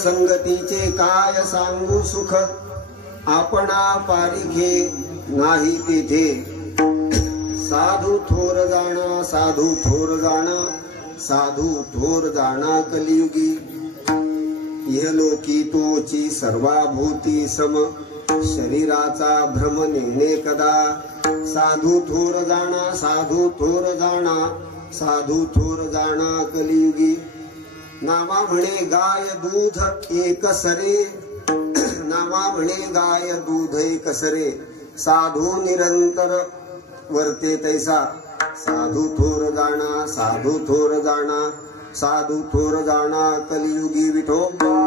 संगतीचे काय सांगू सुख, आपणा पारिखे नाही तिथे. साधू थोर जाणा, साधू थोर जाणा, साधू थोर जाणा कलियुगी. इहलोकी तोची सर्वाभूती सम, शरीराचा भ्रम निघणे कदा. साधू थोर जाणा, साधू थोर जाणा, साधू थोर जाणा कलियुगी. नामा म्हणे गाय दूध एक सरे, नामा म्हणे गाय दूध एक सरे. साधू निरंतर वर्ते तैसा, साधू थोर जाणा, साधू थोर जाणा, साधू थोर जाणा कलियुगी. विठोबा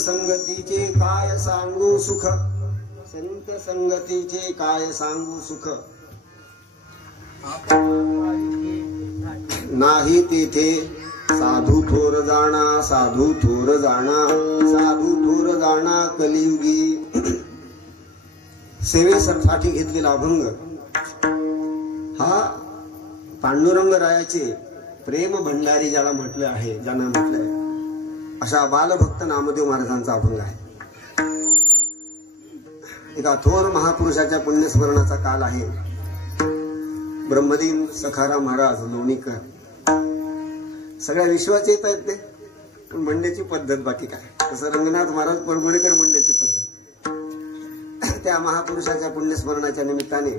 संगतीचे काय सांगू सुख, संत संगतीचे काय सांगू सुख. नाही तेथे साधू थोर जाणा, साधू थोर जाणा, साधू थोर जाणा कलियुगी. सेवेसाठी घेतलेला अभंग हा पांडुरंग रायाचे प्रेम भंडारी ज्याला म्हटलं आहे, ज्यांना म्हटलंय अशा बालभक्त नामदेव महाराजांचा अभंग आहे. एका थोर महापुरुषाच्या पुण्यस्मरणाचा काल आहे. ब्रह्मदीन सखाराम महाराज लोणीकर सगळ्या विश्वाचे येत आहेत ते, पण म्हणण्याची पद्धत बाकी काय. तसं रंगनाथ महाराज परभणीकर म्हणण्याची पद्धत. त्या महापुरुषाच्या पुण्यस्मरणाच्या निमित्ताने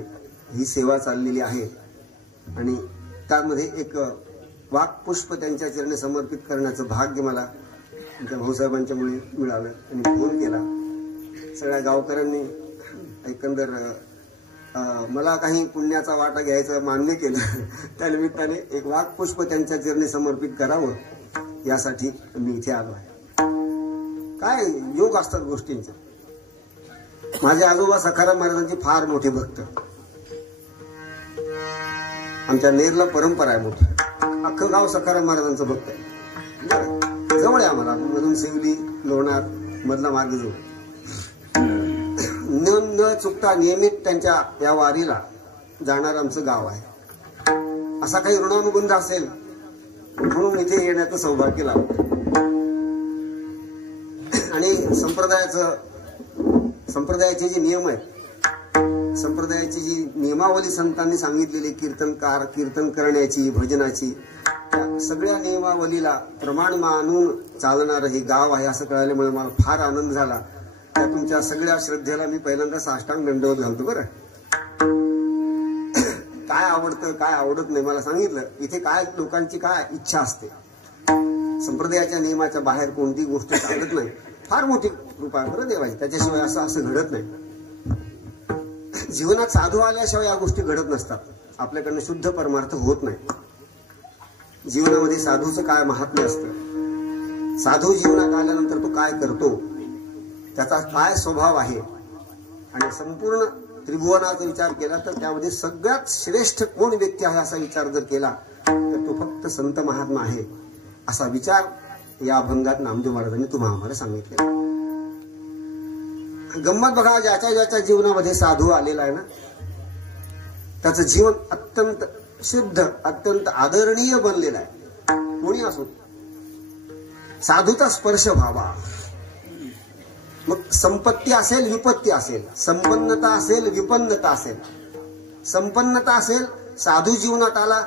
ही सेवा चाललेली आहे आणि त्यामध्ये एक वाक्पुष्प त्यांच्या चरणी समर्पित करण्याचं भाग्य मला आमच्या भाऊसाहेबांच्या मुळे मिळालं आणि फोन केला. सगळ्या गावकऱ्यांनी एकंदर मला काही पुण्याचा वाटा घ्यायचं मान्य केलं. त्या निमित्ताने एक वाक्पुष्प त्यांच्या चरणी समर्पित करावं यासाठी मी इथे आलो आहे. काय योग असतात गोष्टींचे. माझे आजोबा सखाराम महाराजांचे फार मोठे भक्त. आमच्या नेरला परंपरा आहे मोठी. अख्खं गाव सखाराम महाराजांचं भक्त आहे. जवळ आहे आम्हाला, मधून शिवली लोणार मधला मार्ग जो. न चुकता नियमित त्यांच्या या वारीला जाणार आमचं गाव आहे. असा काही ऋणानुबंध असेल म्हणून इथे येण्याचं सौभाग्य लाभलं. आणि संप्रदायाचे जे नियम आहेत, संप्रदायाची जी नियमावली संतांनी सांगितलेली कीर्तनकार कीर्तन करण्याची भजनाची, सगळ्या नियमावलीला प्रमाण मानून चालणारं हे गाव आहे असं कळाल्यामुळे मला फार आनंद झाला. त्या तुमच्या सगळ्या श्रद्धेला मी पहिल्यांदा साष्टांग दंडवत घालतो. बरं, काय आवडतं काय आवडत नाही मला सांगितलं. इथे काय लोकांची काय इच्छा असते, संप्रदायाच्या नियमाच्या बाहेर कोणती गोष्ट चालत नाही. फार मोठी कृपा आहे बरं देवाची. त्याच्याशिवाय असं घडत नाही. जीवनात साधू आल्याशिवाय या गोष्टी घडत नसतात. आपल्याकडनं शुद्ध परमार्थ होत नाही. जीवनामध्ये साधूचं काय महात्म्य असतं, साधू जीवनात आल्यानंतर तो काय करतो, त्याचा काय स्वभाव आहे, आणि संपूर्ण त्रिभुवनाचा विचार केला तर त्यामध्ये सगळ्यात श्रेष्ठ कोण व्यक्ती आहे असा विचार जर केला तर तो फक्त संत महात्मा आहे असा विचार या अभंगात नामदेव महाराजांनी तुम्हाला आम्हाला सांगितले. गंमत बघा, ज्याच्या ज्याच्या जीवनामध्ये साधू आलेला आहे ना त्याचं जीवन अत्यंत शुद्ध अत्यंत आदरणीय बनलेलं आहे. कोणी असो साधूचा स्पर्श व्हावा. मग संपत्ती असेल विपत्ती असेल, संपन्नता असेल विपन्नता असेल, संपन्नता असेल साधू जीवनात आला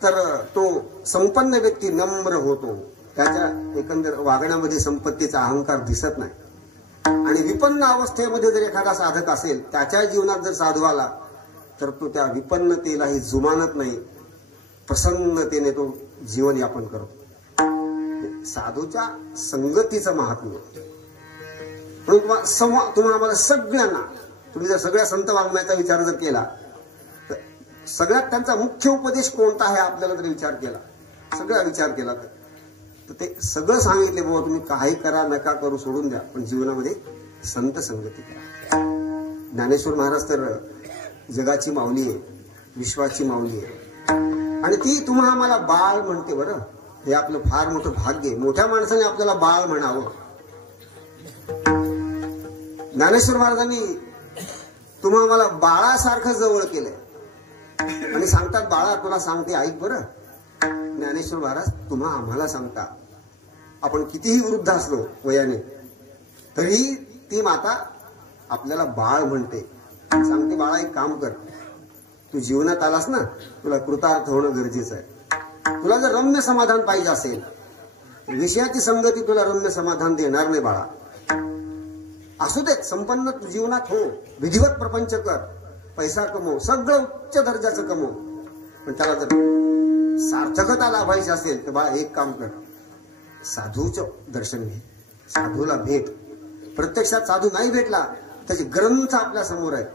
तर तो संपन्न व्यक्ती नम्र होतो, त्याच्या एकंदर वागण्यामध्ये संपत्तीचा अहंकार दिसत नाही. आणि विपन्न अवस्थेमध्ये जर एखादा साधक असेल, त्याच्या जीवनात जर साधू आला तर तो त्या विपन्नतेलाही जुमानत नाही, प्रसन्नतेने तो जीवन यापन करतो. साधूच्या संगतीचं महात्म्य म्हणून तुम्हाला आम्हाला सगळ्यांना, तुम्ही जर सगळ्या संत वाङ्मयाचा विचार जर केला तर सगळ्यात त्यांचा मुख्य उपदेश कोणता आहे आपल्याला जर विचार केला, सगळा विचार केला तर ते सगळं सांगितले, बाबा तुम्ही काही करा नका करू सोडून द्या, पण जीवनामध्ये संत संगती करा. ज्ञानेश्वर महाराज तर जगाची माऊली आहे, विश्वाची माऊली आहे, आणि ती तुम्हा आम्हाला बाळ म्हणते. बरं, हे आपलं फार मोठं भाग्य आहे, मोठ्या माणसाने आपल्याला बाळ म्हणावं. ज्ञानेश्वर महाराजांनी तुम्हा आम्हाला बाळासारखं जवळ केलंय आणि सांगतात, बाळा तुला सांगते ऐक बरं. ज्ञानेश्वर महाराज तुम्हा आम्हाला सांगता, आपण कितीही वृद्ध असलो वयाने तरी ती माता आपल्याला बाळ म्हणते, सांगते बाळा एक काम कर, तू जीवनात आलास ना, तुला कृतार्थ होणं गरजेचं आहे. तुला जर रम्य समाधान पाहिजे असेल, विषयाची संगती तुला रम्य समाधान देणार नाही बाळा. असू देत, संपन्न जीवनात हो, विधिवत प्रपंच कर, पैसा कमव, सगळं उच्च दर्जाचं कमव, पण त्याला जर सार्थकता लाभायची असेल तर बाळा एक काम कर, साधूचं दर्शन घे, साधूला भेट. प्रत्यक्षात साधू नाही भेटला, त्याचे ग्रंथ आपल्या समोर आहेत.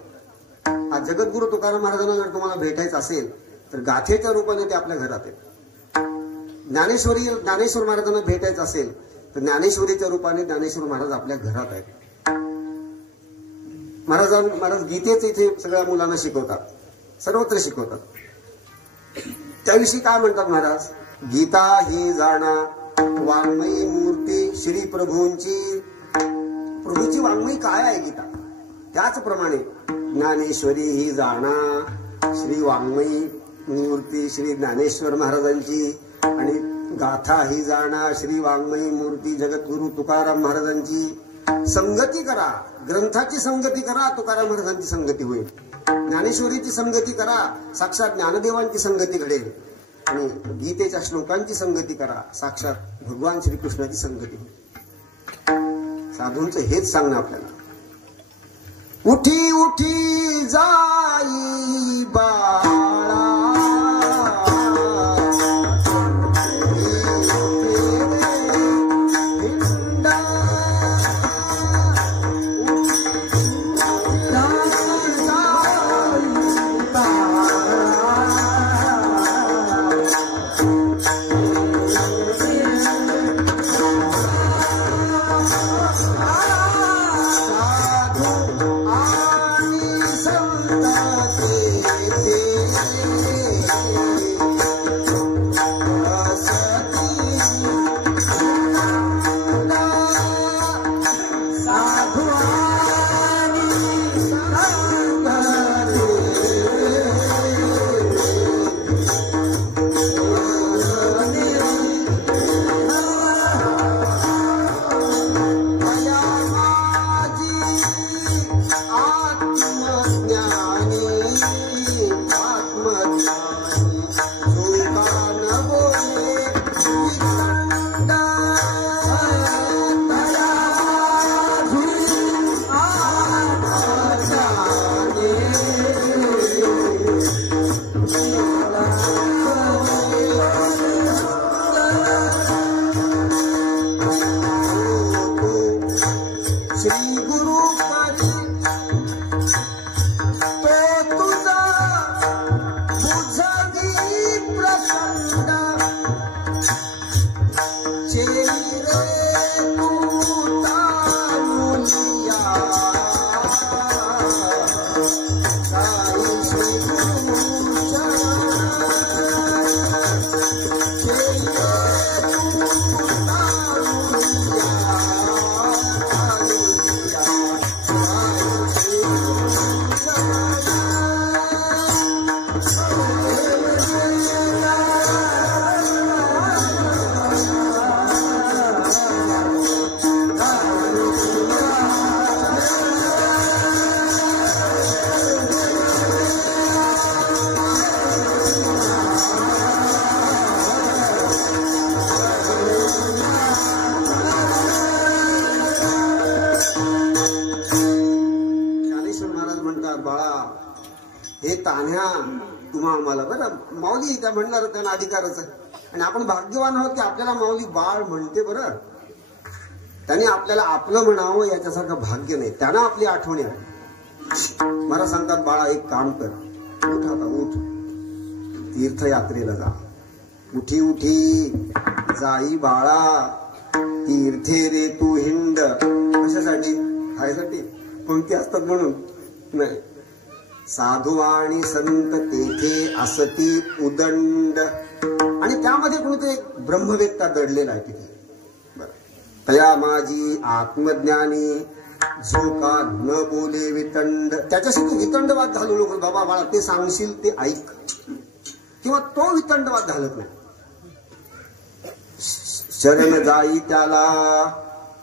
आज जगद्गुरु तुकाराम महाराजांना जर तुम्हाला भेटायचं असेल तर गाथेच्या रूपाने ते आपल्या घरात आहेत. ज्ञानेश्वर महाराजांना भेटायचं असेल तर ज्ञानेश्वरीच्या रूपाने ज्ञानेश्वर महाराज आपल्या घरात आहेत. महाराज गीतेच इथे सगळ्या मुलांना शिकवतात, सर्वत्र शिकवतात. त्याविषयी काय म्हणतात महाराज, गीता ही जाणा वाङ्मयी मूर्ती श्री प्रभूंची. प्रभूची वाङ्मयी काय आहे गीता, त्याचप्रमाणे ज्ञानेश्वरी ही जाणा श्री वाङ्मयी मूर्ती श्री ज्ञानेश्वर महाराजांची, आणि गाथा ही जाणा श्री वाङ्मयी मूर्ती जगद्गुरु तुकाराम महाराजांची. संगती करा, ग्रंथाची संगती करा, तुकाराम महाराजांची संगती होईल. ज्ञानेश्वरीची संगती करा, साक्षात ज्ञानदेवांची संगती घडेल. आणि गीतेच्या श्लोकांची संगती करा, साक्षात भगवान श्रीकृष्णाची संगती होईल. साधूंचं हेच सांगणं आपल्याला. उठी उठी जाई बाळा, तान्ह्या तुम्हा आम्हाला. बरं, माऊली त्या म्हणणार त्यांना अधिकारच आहे. आणि आपण भाग्यवान आहोत की आपल्याला माऊली बाळ म्हणते. बरं, त्याने आपल्याला आपलं म्हणावं याच्यासारखं भाग्य नाही. त्यांना आपली आठवणी आहे. मला सांगतात, बाळा एक काम कर, उठ आता, उठ, तीर्थयात्रेला जा. उठी उठी जाई बाळा तीर्थे रे तू हिंड. कशासाठी? खायसाठी पंक्ती असतात म्हणून नाही. साधू आणि संत तेथे असती उदंड. आणि त्यामध्ये कोणते एक ब्रह्मवेत्ता दडलेला आहे तिथे. तया माझी आत्मज्ञानी जो का न बोले वितंड. त्याच्याशी तू वितंडवाद घालू नको बाबा. बाळा ते सांगशील ते ऐक. किंवा तो वितंडवाद घालत नाही. शरण जाई त्याला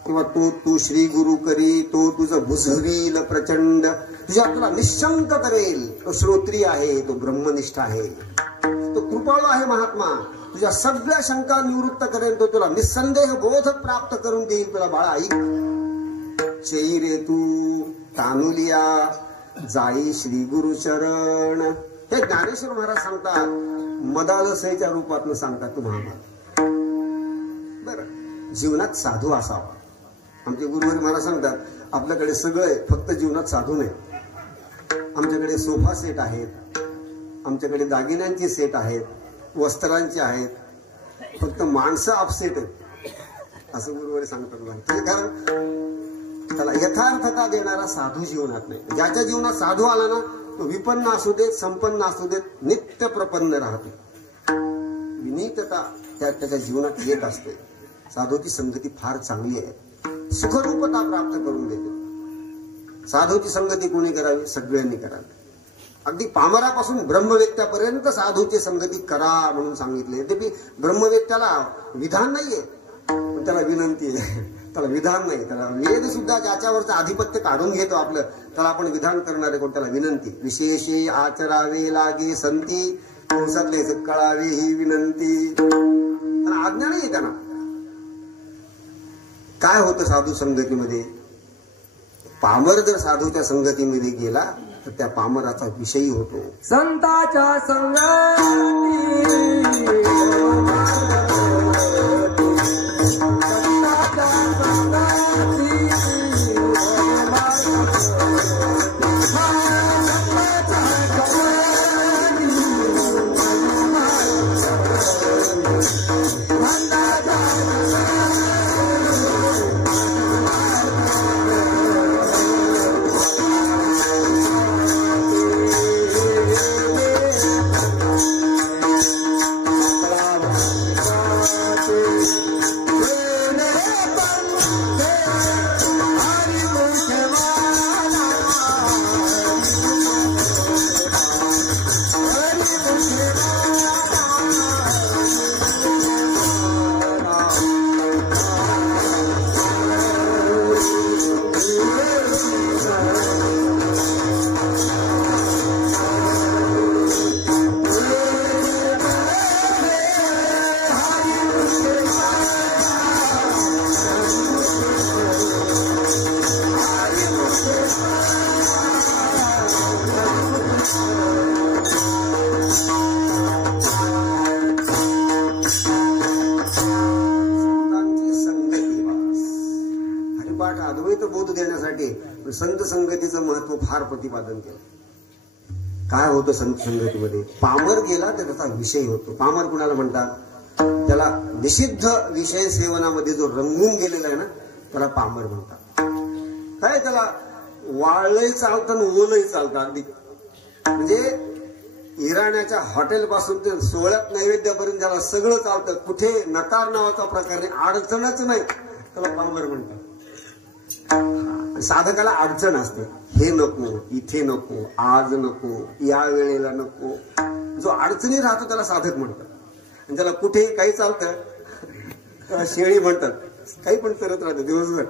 किंवा तो तू श्री गुरु करी. तो तुझं बुजवील प्रचंड. तुला निशंक करेल. तो श्रोत्री आहे, तो ब्रह्मनिष्ठ आहे, तो कृपाळू आहे महात्मा. तुझ्या सगळ्या शंका निवृत्त करेल. तो तुला निसंदेह बोध प्राप्त करून देईल. तुला बाळा ऐक. चई रे तू तानुलिया जाई श्री गुरु शरण. हे ज्ञानेश्वर महाराज सांगतात, मदालसेच्या रूपातनं सांगतात तुम्हाला. बरं, जीवनात साधू असावा. आमचे गुरुवारी महाराज सांगतात, आपल्याकडे सगळं आहे, फक्त जीवनात साधू नाही. आमच्याकडे सोफा सेट आहेत, आमच्याकडे दागिन्यांचे सेट आहेत, वस्त्रांचे आहेत, फक्त माणसं अपसेट आहेत असं गुरुवारी सांगतात मला. कारण त्याला यथार्थता देणारा साधू जीवनात नाही. ज्याच्या जीवनात साधू आला ना, तो विपन्न असू देत, संपन्न असू देत, नित्य प्रपन्न राहतो. विनीतता त्याच्या जीवनात येत असते. साधूची संगती फार चांगली आहे, सुखरूपता प्राप्त करून देते. साधूची संगती कोणी करावी? सगळ्यांनी करावी. अगदी पामरापासून ब्रह्मवेत्यापर्यंत साधूची संगती करा म्हणून सांगितले. ते ब्रह्मवेत्याला विधान नाहीये, पण त्याला विनंती आहे. त्याला विधान नाही. त्याला वेद सुद्धा ज्याच्यावरचं आधिपत्य काढून घेतो आपलं, त्याला आपण विधान करणारे कोण? त्याला विनंती. विशेषे आचरावे लागे संती, पुरुषातले कळावे ही विनंती. त्याला आज्ञा नाही त्यांना. काय होतं साधू संगतीमध्ये? पामर जर साधूच्या संगतीमध्ये गेला तर त्या पामराचा विषयी होतो. संताच्या संगती संत संगतीचं महत्व फार प्रतिपादन केलं. काय होतं संत संगतीमध्ये? पामर गेला तर त्याचा विषय होतो. पामर कुणाला म्हणतात? त्याला निषिद्ध विषय सेवनामध्ये जो रंगून गेलेला आहे ना, त्याला पामर म्हणतात. काय त्याला वाळलंही चालतं आणि ओलंही चालतं. अगदी म्हणजे इराण्याच्या हॉटेल पासून ते सोहळ्यात नैवेद्यापर्यंत त्याला सगळं चालतं. कुठे नकार नावाचा प्रकार नाही, अडचणच नाही, त्याला पामर म्हणतात. साधकाला अडचण असते. हे नको, इथे नको, आज नको, या वेळेला नको. जो अडचणी राहतो त्याला साधक म्हणतात. आणि त्याला कुठे काही चालतं, शेळी म्हणतात. काही पण करत राहते दिवसभर.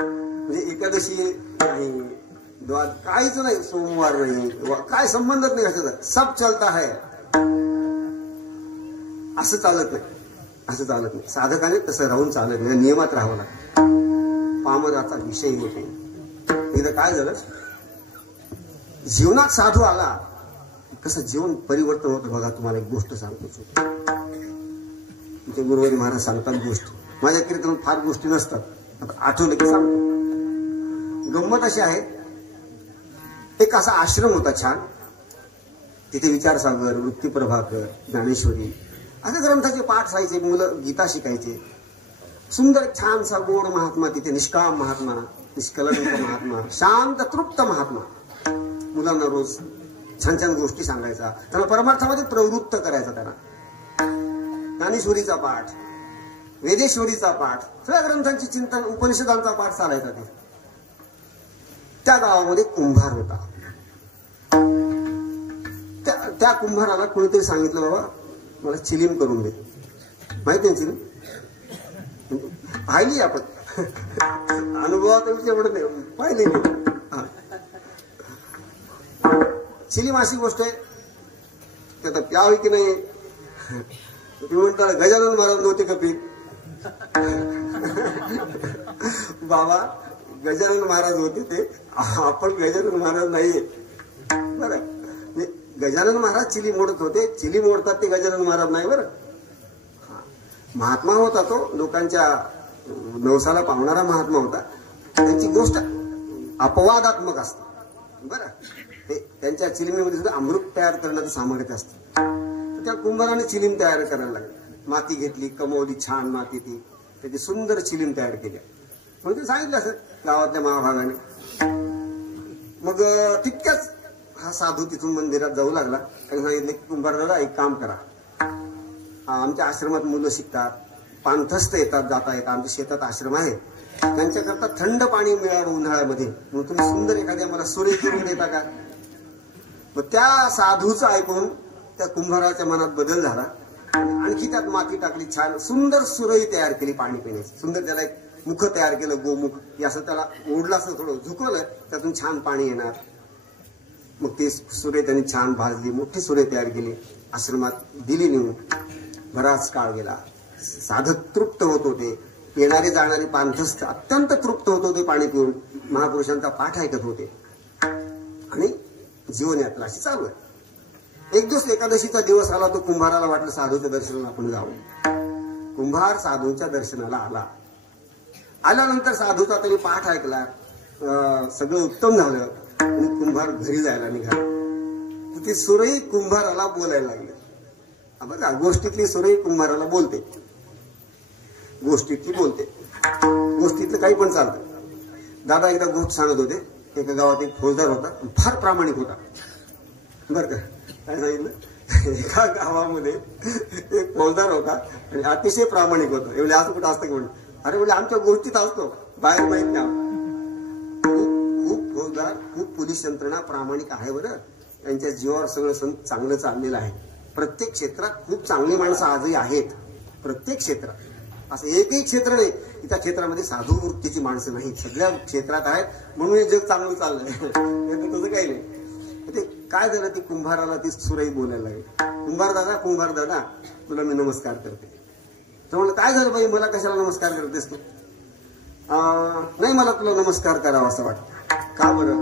म्हणजे एकादशी नाही, काहीच नाही, सोमवार नाही, काय संबंधच नाही कशाचा. सब चलता है, असं चालत नाही. असं चालत नाही. साधकाने तसं राहून चालत नाही, नियमात राहावं लागतं. पामराचा विषय होतो. एकदा काय झालं, जीवनात साधू आला कसं जीवन परिवर्तन होतं बघा. तुम्हाला एक गोष्ट सांगतो. ते गुरुवारी महाराज सांगतात गोष्ट. माझ्या कीर्तनात फार गोष्टी नसतात, आता आठवलं की सांगतो. गंमत अशी आहे, एक असा आश्रम होता छान. तिथे विचारसागर, वृत्ती प्रभाकर, ज्ञानेश्वरी असे ग्रंथाचे पाठ व्हायचे. मुलं गीता शिकायचे. सुंदर छानसा गोड महात्मा तिथे, निष्काम महात्मा, निष्कलंक महात्मा, शांत तृप्त महात्मा. मुलांना रोज छान छान गोष्टी सांगायचा, त्यांना परमार्थामध्ये प्रवृत्त करायचा. त्यांना ज्ञानेश्वरीचा पाठ, वेदेश्वरीचा पाठ, सगळ्या ग्रंथांची चिंतन, उपनिषदांचा पाठ चालायचा. ते त्या गावामध्ये कुंभार होता. त्या कुंभाराला कोणीतरी सांगितलं, बाबा मला चिलीम करून दे. माहिती आहे चिलीम? पाहिली आपण अनुभवात एवढं नाही, पाहिली नाही. चिलीम अशी गोष्ट आहे, त्यात प्यावी की नाही. तुम्ही म्हणता गजानन महाराज नव्हते का पीत? बाबा गजानन महाराज होते ते, आपण गजानन महाराज नाहीये. बरं, गजानन महाराज चिली मोडत होते, चिली मोडतात ते गजानन महाराज नाही. बरं, महात्मा होता तो, लोकांच्या नवसाला पावणारा महात्मा होता. त्यांची गोष्ट अपवादात्मक असते. बरं, ते त्यांच्या चिलिमीमध्ये सुद्धा अमृत तयार करण्याचं सामर्थ्य असतं. त्या कुंभाराने चिलीम तयार करायला लागली. माती घेतली, कमवली छान माती, ती त्याची सुंदर चिलीम तयार केली. मग ते सांगितलं असं गावातल्या महाभागाने. मग तितक्याच हा साधू तिथून मंदिरात जाऊ लागला. त्यांनी सांगितलं की कुंभार दादा एक काम करा, आमच्या आश्रमात मुलं शिकतात, पाणथस्त येतात जाता येतात, आमच्या शेतात आश्रम आहे, त्यांच्याकरता थंड पाणी मिळावं उन्हाळ्यामध्ये, मग तुम्ही सुंदर एखाद्या मला सुरे करून देता का? मग त्या साधूचं ऐकून त्या कुंभाराच्या मनात बदल झाला. आणखी त्यात माती टाकली, छान सुंदर सुरई तयार केली पाणी पिण्याची. सुंदर त्याला एक मुख तयार केलं, गोमुख. असं त्याला ओढलं, असं थोडं झुकवलं, त्यातून छान पाणी येणार. मग ते सुरे त्यांनी छान भाजली, मोठी सुरे तयार केली, आश्रमात दिली नेऊन. बराच काळ गेला. साधक तृप्त होत होते. येणारे जाणारे पाणथस्त अत्यंत तृप्त होत होते पाणी पिऊन. महापुरुषांचा पाठ ऐकत होते आणि जीवनयात्रा अशी चालू आहे. एक दिवस एकादशीचा दिवस आला. तो कुंभाराला वाटलं साधूच्या दर्शनाला आपण जाऊ. कुंभार साधूच्या दर्शनाला आला. आल्यानंतर साधूचा तरी पाठ ऐकला, सगळं उत्तम झालं आणि कुंभार घरी जायला निघाला. ती सुरई कुंभाराला बोलायला लागली. बघा, गोष्टीतली सुरई कुंभाराला बोलते, गोष्टीतली बोलते. गोष्टीतलं काही पण चालतं. दादा एकदा गोष्ट सांगत होते. एका गावात एक फौजदार होता, फार प्रामाणिक होता. बरं का, काय सांगितलं, एका गावामध्ये एक फौजदार होता आणि अतिशय प्रामाणिक होता. एवढे असं कुठं असतं की म्हणून, अरे म्हणजे आमच्या गोष्टीत असतो, बाहेर माहित नाही. खूप फौजदार, खूप पोलीस यंत्रणा प्रामाणिक आहे. बरं, त्यांच्या जीवावर सगळं चांगलं चाललेलं आहे. प्रत्येक क्षेत्रात खूप चांगली माणसं आजही आहेत. प्रत्येक क्षेत्रात असं एकही क्षेत्र नाही की त्या क्षेत्रामध्ये साधू वृत्तीची माणसं नाही. सगळ्या क्षेत्रात आहेत, म्हणून हे जग चांगलं चाललंय. तसं काही नाही. ते काय झालं, ती कुंभाराला ती सुरई बोलायला लागली. कुंभार दादा तुला मी नमस्कार करते. तर म्हणलं काय झालं बाई, मला कशाला नमस्कार करतेस तू? नाही, मला तुला नमस्कार करावा असं वाटतं. का बरं?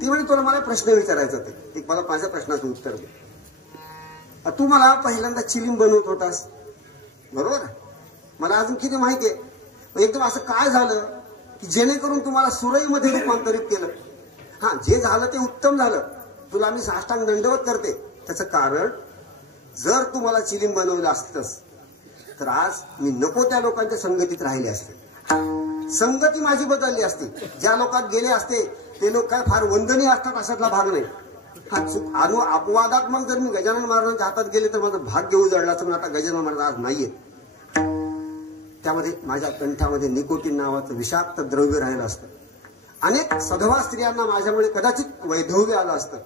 ती म्हणजे तुला मला प्रश्न विचारायचा होता. एक मला माझ्या प्रश्नाचं उत्तर दे. तू मला पहिल्यांदा चिलीम बनवत होतास, बरोबर? मला अजून किती माहिती आहे. एकदम असं काय झालं की जेणेकरून तुम्हाला सुरईमध्ये रूपांतरित केलं? हा, जे झालं ते उत्तम झालं. तुला मी साष्टांग दंडवत करते. त्याचं कारण, जर तू मला चिलीम बनवलं असतंस तर आज मी नको त्या लोकांच्या संगतीत राहिले असते. संगती माझी बदलली असती. ज्या लोकात गेले असते ते लोक काय फार वंदनीय असतात अशातला भाग नाही. हा, अपवादात्मक जर मी गजानन महाराजांच्या हातात गेले तर माझं भाग्य उजळलं असं. आता गजानन महाराज आज नाहीये. त्यामध्ये माझ्या कंठामध्ये निकोटीन नावाचं विषाक्त द्रव्य राहिलं असतं. अनेक सधवा स्त्रियांना माझ्यामुळे कदाचित वैधव्य आलं असतं.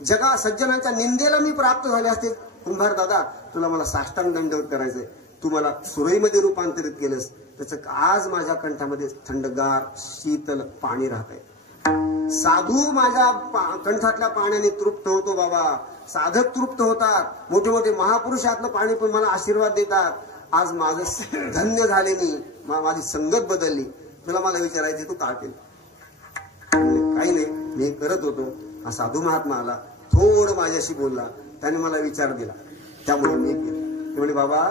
जगा सज्जनांच्या निंदेला मी प्राप्त झाले असते. कुंभार दादा, तुला मला साष्टांग दंडवत करायचंय. तू मला सुरईमध्ये रूपांतरित केलंस, त्याचं आज माझ्या कंठामध्ये थंडगार शीतल पाणी राहत आहे. साधू माझ्या कंठातल्या पाण्याने तृप्त होतो बाबा. साधक तृप्त होतात. मोठे मोठे महापुरुष यातलं पाणी पण मला आशीर्वाद देतात. आज माझं धन्य झाले. मी माझी संगत बदलली. तुला मला विचारायचे, तू का केलं? काही नाही, मी करत होतो. हा साधू महात्मा आला, थोडं माझ्याशी बोलला, त्याने मला विचार दिला, त्यामुळे मी केलं. ते म्हणे बाबा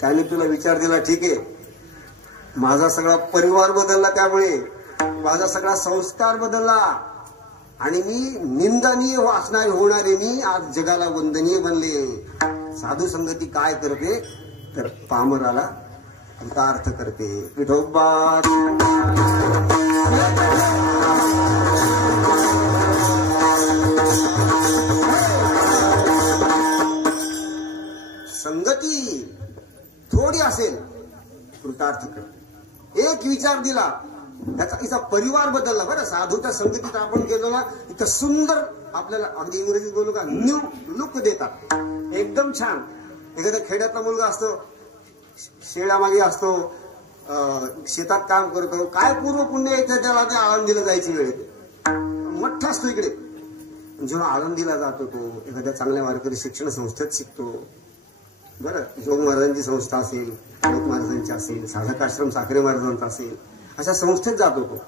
त्याने तुला विचार दिला ठीक आहे, माझा सगळा परिवार बदलला, त्यामुळे माझा सगळा संस्कार बदलला आणि मी निंदनीय असणारे होणारे मी आज जगाला वंदनीय बनले. साधू संगती काय करते तर पामराला अर्थ करते. विठोबा संगती थोडी असेल कृतार्थ करते. एक विचार दिला त्याचा तिचा परिवार बदलला. बरं, साधूच्या संगतीत आपण गेलो ना, इथं सुंदर आपल्याला अगदी इंग्रजीत बोलू का न्यू लुक देतात, एकदम छान. एखाद्या खेड्यातला मुलगा असतो, शेळ्यामागे असतो, शेतात काम करतो, काय पूर्व पुण्य येतं त्याला, त्या आळंदीला जायची वेळ येते, मोठा असतो इकडे. जेव्हा आळंदीला जातो तो एखाद्या चांगल्या वारकरी शिक्षण संस्थेत शिकतो. बरं, जोग महाराजांची संस्था असेल, लोक महाराजांची असेल, साधक आश्रम साखरे महाराजांचा असेल, अशा संस्थेत जातो तो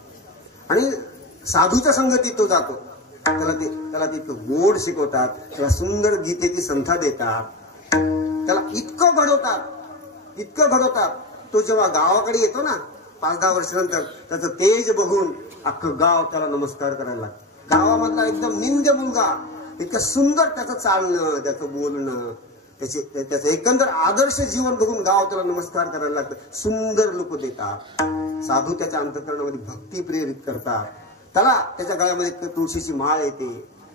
आणि साधूच्या संगतीत तो जातो. त्याला ते गोड शिकवतात, त्याला सुंदर गीतेची संथा देतात, त्याला इतकं घडवतात. तो जेव्हा गावाकडे येतो ना 5-10 वर्षानंतर, त्याचं तेज बघून अख्खं गाव त्याला नमस्कार करायला लागतं. गावामधला एकदम निंद्य मुलगा, इतकं सुंदर त्याचं चालणं, त्याचं बोलणं, त्याचं एकंदर आदर्श जीवन बघून गाव त्याला नमस्कार करायला लागतं. सुंदर लोक देतात. साधू त्याच्या अंतःकरणामध्ये भक्ती प्रेरित करतात. त्याला त्याच्या गळ्यामध्ये तुळशीची माळ येते,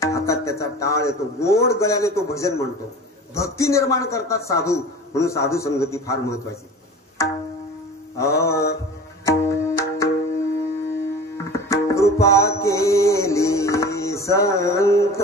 हातात त्याचा टाळ येतो, गोड गळ्याने तो भजन म्हणतो. भक्ती निर्माण करतात साधू. म्हणून साधू संगती फार महत्वाची. कृपा केली संत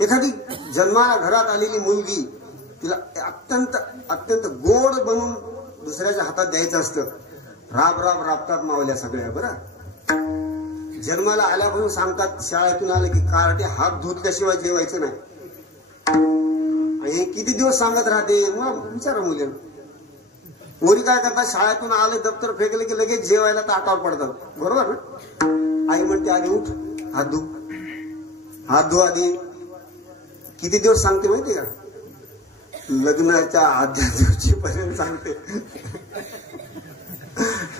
एखादी जन्माला घरात आलेली मुलगी, तिला अत्यंत गोड बनवून दुसऱ्याच्या हातात द्यायचं असतं. राबतात मावल्या सगळ्या. बरं, जन्माला आल्यापासून सांगतात शाळेतून आलं की कार्टे हात धुतल्याशिवाय जेवायचं नाही. आणि किती दिवस सांगत राहते. मग विचारा मुलीला. पोरी काय करतात, शाळेतून आले दप्तर फेकले की लगेच जेवायला ताटावर पडतात. बरोबर ना. आई म्हणते आधी उठ, हात धु आधी. किती दिवस सांगते माहिती का. लग्नाच्या आदल्या दिवशी पर्यंत सांगते.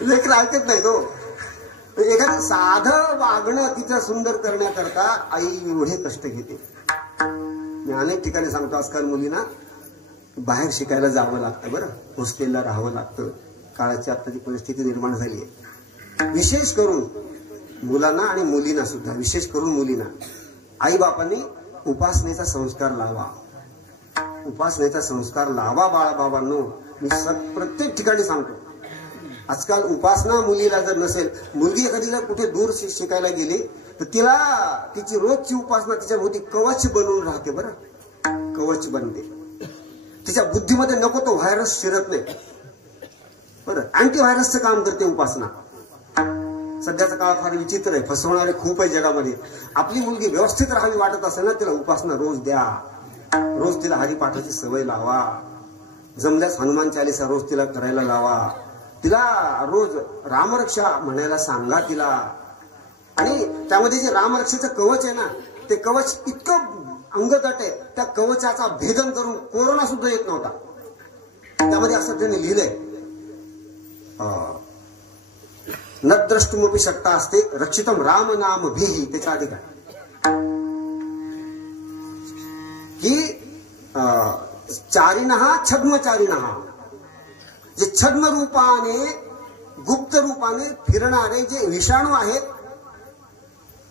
लेकरं ऐकत नाही तो. एखादं साधं वागणं तिचं सुंदर करण्याकरता आई एवढे कष्ट घेते. मी अनेक ठिकाणी सांगतो, आजकाल मुलींना बाहेर शिकायला जावं लागतं, बरं, हॉस्टेलला राहावं लागतं. काळाची आत्ताची परिस्थिती निर्माण झाली आहे. विशेष करून मुलांना आणि मुलींना सुद्धा, विशेष करून मुलींना आई बापांनी उपासनेचा संस्कार लावा. उपासनेचा संस्कार लावा बाळाबाबांनो. मी प्रत्येक ठिकाणी सांगतो. आजकाल उपासना मुलीला जर नसेल, मुलगी एखादीला कुठे दूर शिकायला गेली तर तिला तिची रोजची उपासना तिच्या भोवती कवच बनवून राहते. बरं, कवच बनते. तिच्या बुद्धीमध्ये नको तो व्हायरस शिरत नाही. बरं, अँटीव्हायरसचं काम करते उपासना. सध्याचा काळ फार विचित्र आहे, फसवणारे खूप आहे जगामध्ये. आपली मुलगी व्यवस्थित राहावी वाटत असेल ना, तिला उपासना रोज द्या. रोज तिला हरिपाठाची सवय लावा. जमल्यास हनुमान चालीसा रोज तिला करायला लावा. तिला रोज रामरक्षा म्हणायला सांगा तिला. आणि त्यामध्ये जे रामरक्षेचं कवच आहे ना, ते कवच इतकं अंगतट आहे, त्या कवचाचा भेदन करून कोरोना सुद्धा येत नव्हता. त्यामध्ये असं त्यांनी लिहिलंय, न द्रष्टुमपि शक्ता असते रक्षितम राम नाम भीही. त्याच्या अधिकार की चारिणहा छद्मचारिणहा, जे छद्म रूपाने गुप्त रूपाने फिरणारे जे विषाणू आहेत,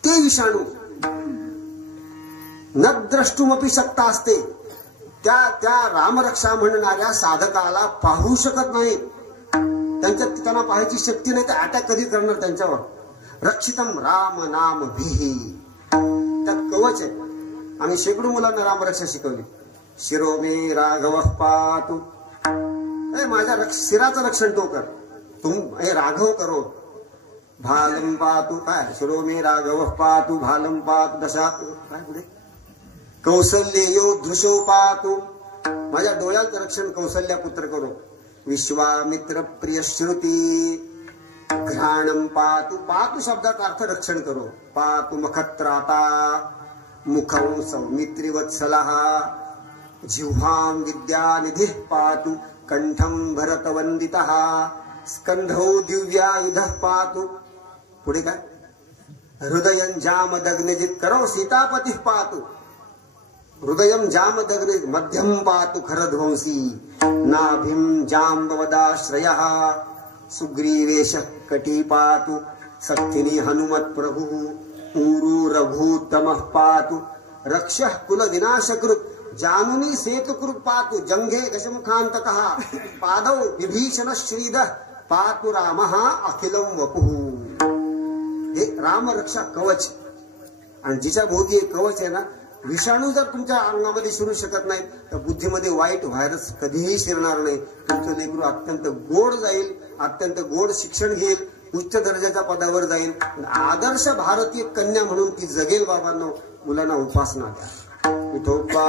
ते विषाणू न द्रष्टुमपि शक्ता असते, त्या रामरक्षा म्हणणाऱ्या साधकाला पाहू शकत नाही. त्यांना पाहायची शक्ती नाही, तर अटॅक कधी करणार त्यांच्यावर. रक्षितम राम नाम भीही, त्यात कवच आहे. आम्ही शेकडो मुलांना रामरक्षा शिकवली. शिरो मे राघव पातु, माझ्या शिराचं रक्षण तो कर, हे राघव करो. भालम पातु, काय शिरो मे राघव पातु भालम पातु दशा, काय पुढे कौसल्य यो दृशो पातु, माझ्या डोळ्याचं रक्षण कौसल्या पुत्र करो. विश्वामित्र प्रिय श्रुती घ्राणम पातु, पातु शब्दाचा अर्थ रक्षण करो. पातु मखत्राता मुखं सौमित्रिवत्सलः, जिह्वां विद्यानिधिः पातु कंठं भरतवंदितः, स्कंधौ दिव्यायुधः पातु. पुढे काय, हृदयं जामदग्निजित् करो सीतापतिः पातु, हृदयं जामदग्नि मध्यम पातु खरध्वंसी, नाभिं जाम्बवदाश्रयः, सुग्रीवेशः कटी पातु, सत्थिनी हनुमत् प्रभुः, ऊरू रघुत्तमः पातु, रक्षः कुल विनाशकृत्, जानुनी सेतुकृत् पातु, जंघे दशमुखान्तकः, पादौ विभीषण श्रीदः पातु रामः अखिलं वपुः. हे राम रक्षा कवच. आणि जिच्या भोवती एक कवच आहे ना, विषाणू जर तुमच्या अंगामध्ये शिरू शकत नाही, तर बुद्धीमध्ये वाईट व्हायरस कधीही शिरणार नाही. तुमचं लेकरू अत्यंत गोड जाईल, अत्यंत गोड शिक्षण घेईल, उच्च दर्जाच्या पदावर जाईल, आदर्श भारतीय कन्या म्हणून ती जगेल. बाबांनो, मुलांना उपासना द्या. विठोबा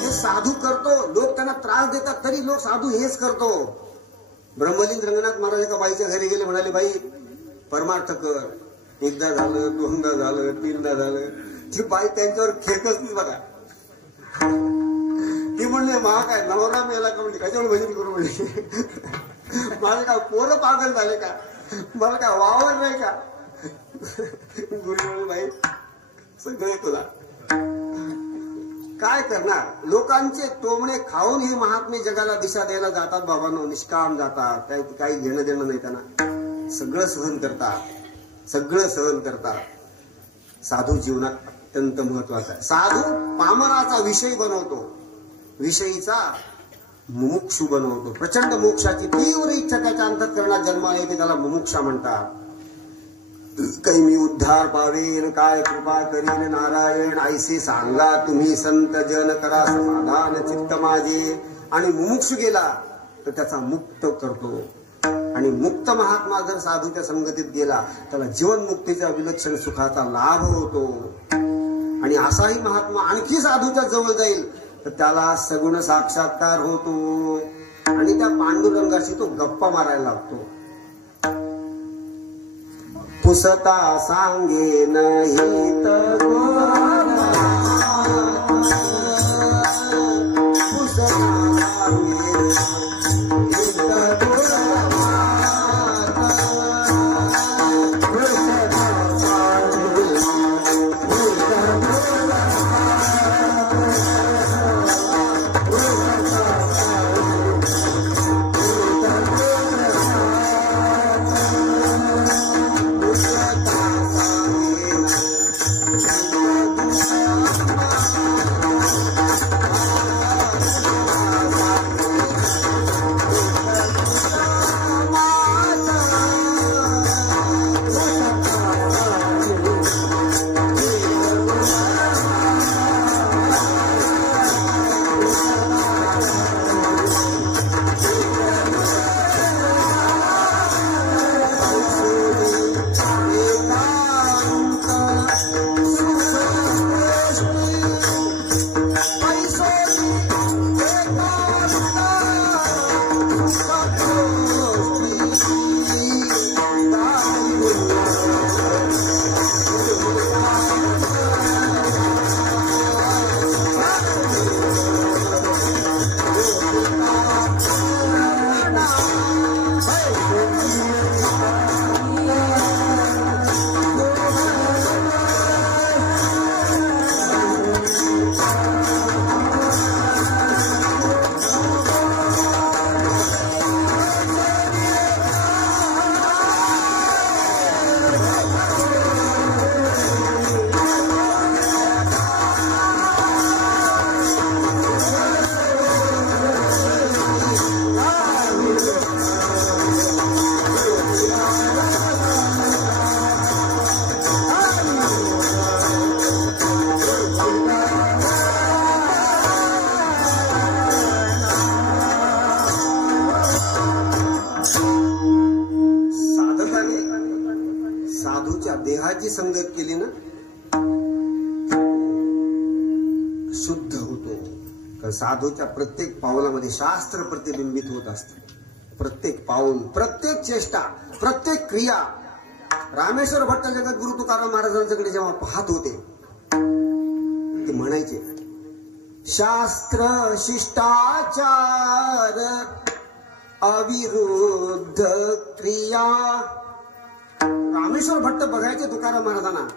हे साधू करतो, लोक त्यांना त्रास देतात तरी लोक साधू हेच करतो. ब्रह्मलिंग रंगनाथ महाराज एका बाईच्या घरी गेले, म्हणाले, बाई परमार्थ कर. एकदा झालं, दोनदा झालं, तीनदा झालं, ती बाई त्यांच्यावर खेकच नाही बघा. ती म्हणले, मा काय नवरा मेला का, म्हणजे कशावर भजन करू, म्हणजे मला काय पोरं पागल झाले का, मला काय वावर नाही का. गुरु म्हणले, बाई सगळे तुला काय करणार. लोकांचे टोमणे खाऊन हे महात्मे जगाला दिशा द्यायला जातात. बाबांनो, निष्काम जातात, काही घेणं देणं नाही त्यांना. सगळं सहन करतात, सगळं सहन करतात. साधू जीवनात अत्यंत महत्वाचा आहे. साधू पामराचा विषय बनवतो, विषयीचा मुमुक्षु बनवतो. प्रचंड मोक्षाची तीव्र इच्छा त्याच्या अंतःकरणात जन्माला येते, त्याला मुमुक्षा म्हणतात. काही मी उद्धार पावेन, काय कृपा करीन नारायण, ऐसे सांगा तुम्ही संत जन, करा समाधान चित्त माझे. आणि मुमुक्षु गेला तर त्याचा मुक्त करतो. आणि मुक्त महात्मा जर साधूच्या संगतीत गेला, त्याला जीवनमुक्तीच्या विलक्षण सुखाचा लाभ होतो. आणि असाही महात्मा आणखी साधूच्या जवळ जाईल तर त्याला सगुण साक्षात्कार होतो. आणि त्या पांडुरंगाशी तो गप्पा मारायला लागतो. पुसता सांगे हित गोरा, पुसता सांगे हित गोरा, देहाची संगत केली ना शुद्ध होतो. तर साधूच्या प्रत्येक पावलामध्ये शास्त्र प्रतिबिंबित होत असते. प्रत्येक पाऊल, प्रत्येक चेष्टा, प्रत्येक क्रिया. रामेश्वर भट्ट जगद्गुरु तुकाराम महाराजांच्याकडे जेव्हा पाहत होते ते म्हणायचे, शास्त्र शिष्टाचार अविरुद्ध क्रिया. रामेश्वर भट्ट बघायचे तुकाराम महाराजांना,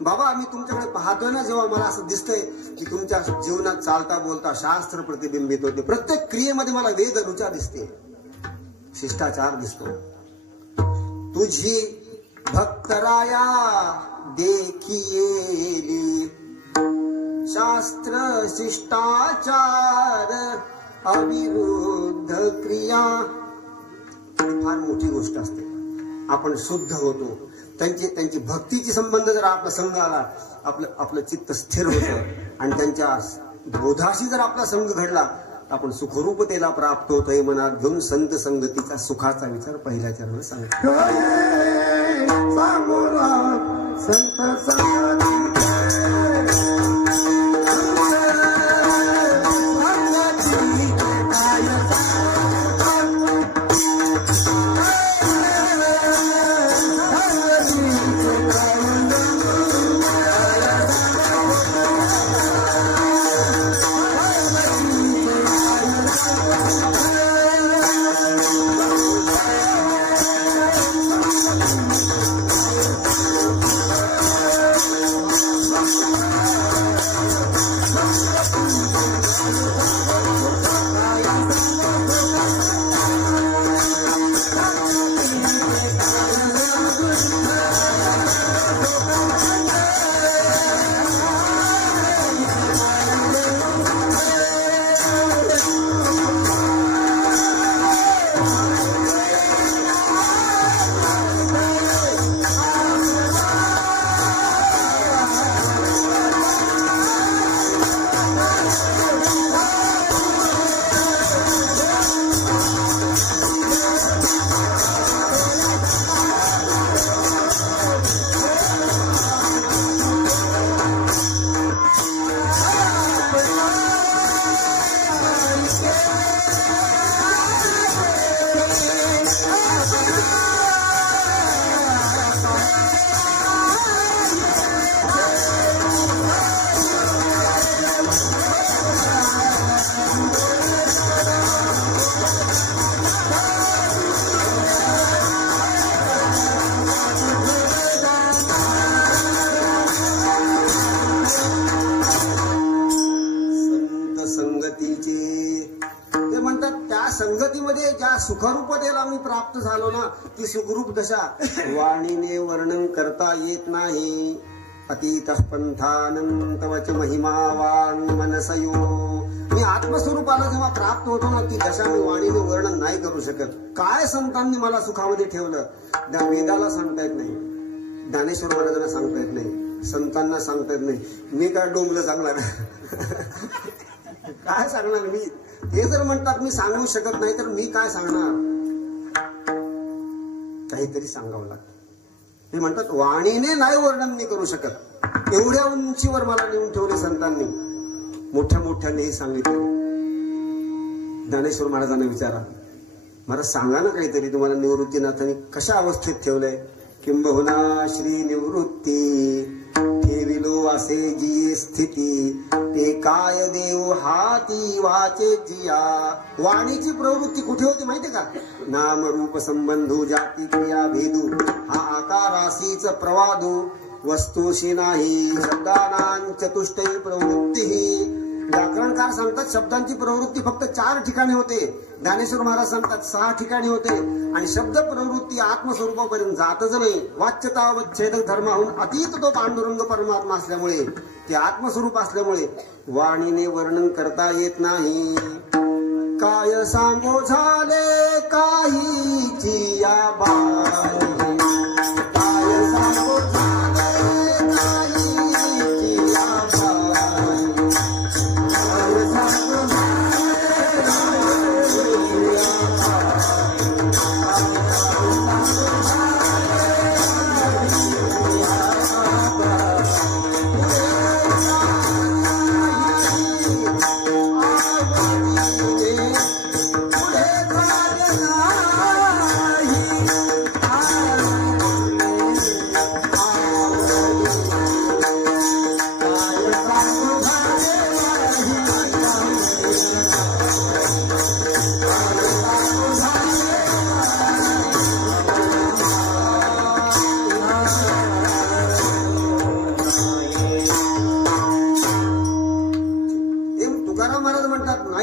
बाबा मी तुमच्याकडे पाहतोय ना, जेव्हा मला असं दिसतंय की तुमच्या जीवनात चालता बोलता शास्त्र प्रतिबिंबित होते. प्रत्येक क्रियेमध्ये मला वेद रुचा दिसते, शिष्टाचार दिसतो. तुझी भक्तराया देखियेली शास्त्र शिष्टाचार अविरुद्ध क्रिया. फार मोठी गोष्ट असते. आपण शुद्ध होतो. त्यांची भक्तीची संबंध जर आपला संघ आला, आपलं चित्त स्थिर होतं आणि त्यांच्या बोधाशी जर आपला संघ घडला, आपण सुखरूपतेला प्राप्त होतोय. मनात घेऊन संत संगतीचा सुखाचा विचार पहिल्या चरणात सांगतो. संत संगती वाणीमध्ये ज्या सुखरूपतेला मी प्राप्त झालो ना, ती सुखरूप दशा वाणीने वर्णन करता येत नाही. अतीत पंथानंतवच महिमावान मनसयो. मी आत्मस्वरूपाला जेव्हा प्राप्त होतो ना, ती दशा मी वाणीने वर्णन नाही करू शकत. काय संतांनी मला सुखामध्ये ठेवलं, त्या वेदाला सांगता येत नाही, ज्ञानेश्वर महाराजांना सांगता येत नाही, संतांना सांगता येत नाही. मी काय डोंबलं सांगणार काय सांगणार मी? ते जर म्हणतात मी सांगू शकत नाही, तर मी काय सांगणार? काहीतरी सांगावं लागतं. ते म्हणतात वाणीने नाही वर्णन मी करू शकत. एवढ्या उंचीवर मला नेऊन ठेवले संतांनी, मोठ्या मोठ्याने सांगितले. ज्ञानेश्वर महाराजांना विचारा, मला सांगा ना काहीतरी, तुम्हाला निवृत्तीनाथांनी कशा अवस्थेत ठेवलंय? किंबहुना श्री निवृत्ती ठेविलो असे जी स्थिती, ते काय देव हाती वाचे जिया. वाणीची प्रवृत्ती कुठे होती माहितीये का? नाम रूप संबंधू जाती क्रिया भेदू, हा आकारासीच प्रवादू. वस्तूशी नाही शब्दानां चतुष्टयी प्रवृत्ती. व्याकरणकार सांगतात शब्दांची प्रवृत्ती फक्त 4 ठिकाणी होते. ज्ञानेश्वर महाराज सांगतात 6 ठिकाणी होते. आणि शब्द प्रवृत्ती आत्मस्वरूपापर्यंत जातच नाही. वाच्यतावच्छेदक धर्माहून अतीत तो पांडुरंग परमात्मा असल्यामुळे, ते आत्मस्वरूप असल्यामुळे वाणीने वर्णन करता येत नाही. काय सांगो झाले काहीची या बाई, काय सांगो झाले काहीची या बाई.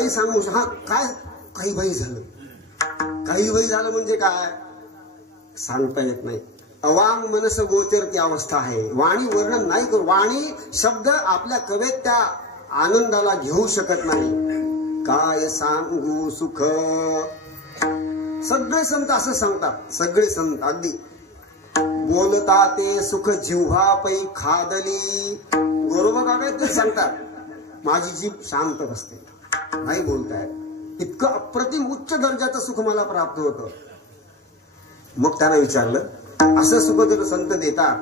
सांगू हा काय काही वय झालं, काही वय झालं म्हणजे काय सांगता येत नाही. अवांग मनस गोचर ती अवस्था आहे. वाणी वर्णन नाही करू. वाणी शब्द आपल्या कवेत त्या आनंदाला घेऊ शकत नाही. काय सांगू सुख. सगळे संत असं सांगतात, सगळे संत अगदी बोलता ते सुख जिव्हा पै खादली. बरोबर काका ते सांगतात, माझी जीभ शांत बसते, नाही बोलताय. इतकं अप्रतिम उच्च दर्जाचं सुख मला प्राप्त होतं. मग त्यांना विचारलं, असं सुख जर संत देतात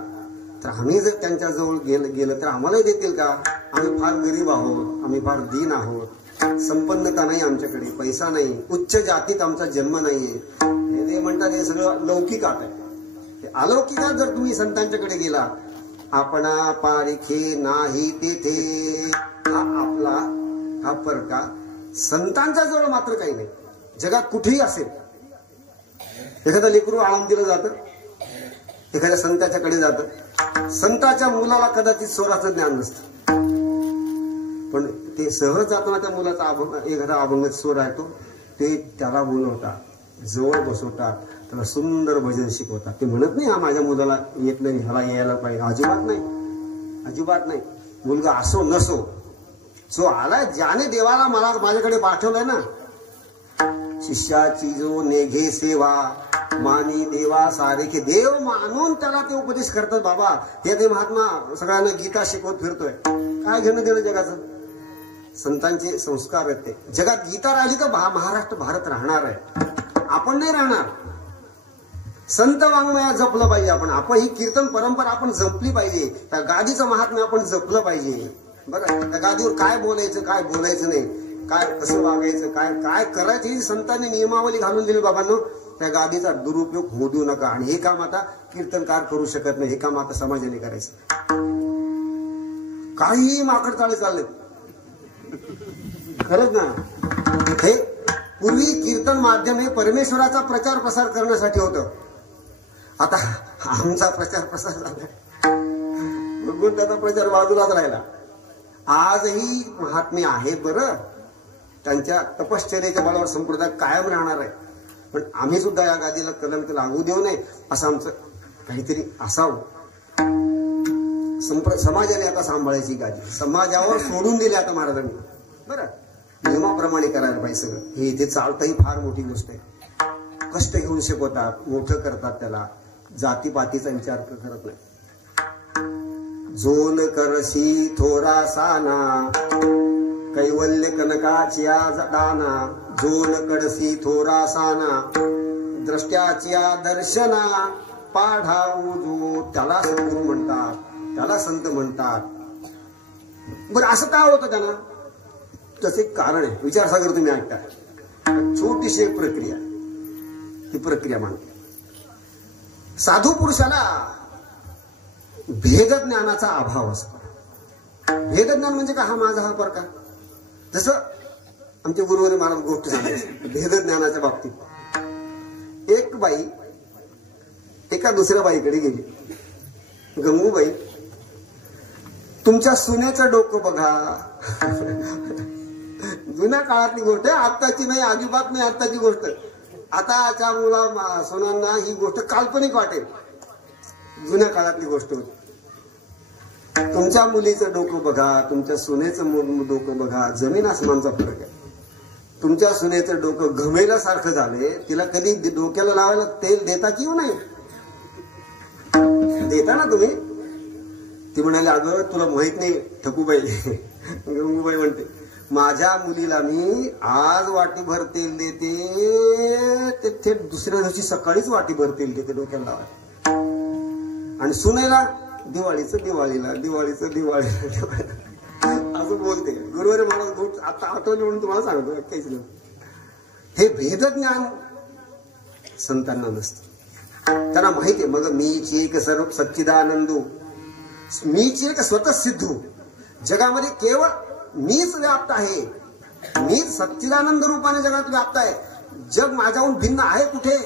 तर आम्ही जर त्यांच्या जवळ गेलं तर आम्हालाही देतील का? आम्ही फार गरीब आहोत, आम्ही फार दीन आहोत, संपन्नता नाही आमच्याकडे, पैसा नाही, उच्च जातीत आमचा जन्म नाहीये. ते म्हणतात हे सगळं लौकिकात आहे. अलौकिकात जर तुम्ही संतांच्याकडे गेला, आपणा पारिखे नाही तेथे, हा आपला हा परका. संतांच्या जवळ मात्र काही नाही. जगात कुठेही असेल, एखादं लेकरू आळंदीला जातं, एखाद्या संताच्याकडे जातं, संताच्या मुलाला कदाचित स्वराचं ज्ञान नसतं, पण ते सहज जाताना त्या मुलाचा एखादा अभंग स्वर आहे तो ते त्याला बोलवतात, जवळ बसवतात, त्याला सुंदर भजन शिकवतात. ते म्हणत नाही हा माझ्या मुलाला येत नाही, ह्याला यायला पाहिजे. अजिबात नाही, अजिबात नाही. मुलगा असो नसो, जो आलाय, ज्याने देवाला मला माझ्याकडे पाठवलंय ना, शिष्याची जो नेघे सेवा मानी देवा सारेखे. देव मानून त्याला ते उपदेश करतात. बाबा हे ते महात्मा सगळ्यांना गीता शिकवत फिरतोय, काय घेणं देणं जगाचं? संतांचे संस्कार आहेत ते. जगात गीता राहिली तर महाराष्ट्र भारत राहणार आहे, आपण नाही राहणार. संत वाङ्मया जपलं पाहिजे आपण ही कीर्तन परंपरा आपण जपली पाहिजे. त्या गादीचं महात्म्य आपण जपलं पाहिजे. बरं, त्या गादीवर काय बोलायचं, काय बोलायचं नाही, काय कसं वागायचं, काय काय करायचं, ही संतांनी नियमावली घालून दिली. बाबांनो, त्या गादीचा दुरुपयोग होऊ देऊ नका. आणि हे काम आता कीर्तनकार करू शकत नाही, हे काम आता समाजाने करायचं. काही माकड चाळे चालले, खरंच ना. हे पूर्वी कीर्तन माध्यम हे परमेश्वराचा प्रचार प्रसार करण्यासाठी होतं. आता आमचा प्रचार प्रसार झाला, भगवंताचा प्रचार बाजूलाच राहिला. आजही महात्म्य आहे बरं, त्यांच्या तपश्चर्याच्या बळावर संप्रदाय कायम राहणार आहे. पण आम्ही सुद्धा या गादीला कलंक लागू देऊ नये असं आमचं काहीतरी असावं. समाजाने आता सांभाळायची गादी, समाजावर सोडून दिली आता महाराजांनी. बरं, नियमाप्रमाणे करायला पाहिजे सगळं. हे इथे चालतं ही फार मोठी गोष्ट आहे. कष्ट घेऊन शिकवतात, मोठं करतात, त्याला जातीपातीचा विचार करत नाही. जोन करसी थोरा साना कैवल्य कनकाचिया दाना, जोन कडसी थोरा साना द्रष्ट्याचिया दर्शना पाढाऊ जो, त्याला सद्गुरू म्हणतात, त्याला संत म्हणतात. बरं, असं का होतं त्यांना? त्याचं एक कारण आहे. विचारसागर तुम्ही ऐकता, छोटीशी एक प्रक्रिया, ही प्रक्रिया मानते. साधू पुरुषाला भेदज्ञानाचा अभाव असतो. भेदज्ञान म्हणजे का? हा माझा हा प्रकार. जसं आमचे गुरुवारी महाराज गोष्ट सांगायचे भेदज्ञानाच्या बाबतीत. एक बाई एका दुसऱ्या बाईकडे गेली. गंगूबाई, तुमच्या सुनेचं डोकं बघा. जुन्या काळातली गोष्ट आहे, आत्ताची नाही, अजिबात नाही आत्ताची गोष्ट. आताच्या मुला सुनांना ही गोष्ट काल्पनिक वाटेल, जुन्या काळातली गोष्ट होती. तुमच्या मुलीचं डोकं बघा, तुमच्या सुनेचं डोकं बघा, जमीन आसमानचा फरक आहे. तुमच्या सुनेचं डोकं घमेल्यासारखं झाले, तिला कधी डोक्याला लावायला तेल देता की नाही? देता ना तुम्ही? ती म्हणाली, अगं तुला माहित नाही ठकूबाई. गंगूबाई म्हणते, माझ्या मुलीला मी आज वाटीभर तेल देते, ते दुसऱ्या दिवशी सकाळीच वाटीभर तेल देते डोक्याला लावायला. आणि सुनेला दिवाळीचं दिवाळीला, दिवाळीचं दिवाळीला, असं बोलते. गुरुवारी महाराज आता आठवले म्हणून तुम्हाला सांगतो, काहीच नाही. हे भेदज्ञान संतांना नसतं. त्यांना माहिती आहे, मग मीच एक सर्व सच्चिदानंदू, मीच एक स्वतः सिद्धू, जगामध्ये केवळ मीच व्याप्त आहे, मीच सच्चिदानंद रूपाने जगात व्याप्त आहे. जग माझ्याहून भिन्न आहे कुठे?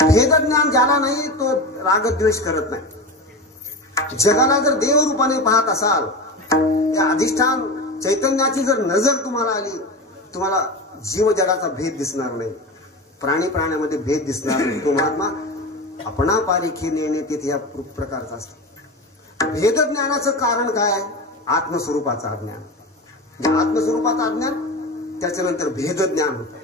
भेदज्ञान ज्याला नाही तो रागद्वेष करत नाही. जगाला जर देव रूपाने पाहत असाल, त्या अधिष्ठान चैतन्याची जर नजर तुम्हाला आली, तुम्हाला जीव जगाचा भेद दिसणार नाही, प्राणी प्राण्यामध्ये भेद दिसणार नाही. तो महात्मा आपणा पारिखी नेणे तिथे या प्रकारचा असतो. भेदज्ञानाचं कारण काय? आत्मस्वरूपाचं अज्ञान. आत्मस्वरूपाचं अज्ञान, त्याच्यानंतर भेदज्ञान होतं.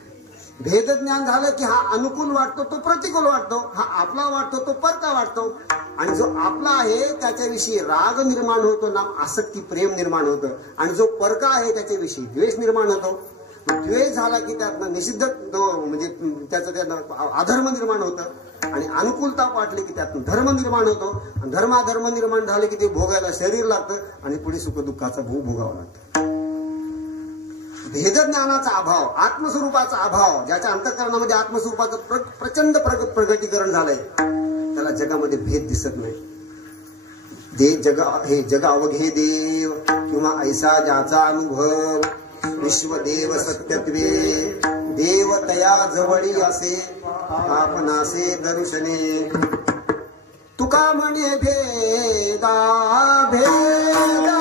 भेदज्ञान झालं की हा अनुकूल वाटतो, तो प्रतिकूल वाटतो, हा आपला वाटतो, तो परका वाटतो. आणि जो आपला आहे त्याच्याविषयी राग निर्माण होतो, ना आसक्ती प्रेम निर्माण होतं. आणि जो परका आहे त्याच्याविषयी द्वेष निर्माण होतो. द्वेष झाला की त्यातनं निषिद्ध म्हणजे त्याचं अधर्म निर्माण होतं. आणि अनुकूलता वाटली की त्यातून धर्म निर्माण होतो. आणि धर्म निर्माण झाले की ते भोगायला शरीर लागतं आणि पुढे सुखदुःखाचा भोग भोगावा लागतो. भेदज्ञानाचा अभाव, आत्मस्वरूपाचा अभाव, ज्याच्या अंतःकरणामध्ये आत्मस्वरूपाचं प्रचंड प्रगतीकरण झालंय, त्याला जगामध्ये भेद दिसत नाही. हे जग अवघे देव किंवा ऐसा ज्याचा अनुभव, विश्वदेव सत्यत्वे देव तया जवळी असे आपणासे दर्शने. तुका म्हणे भेदा भेदा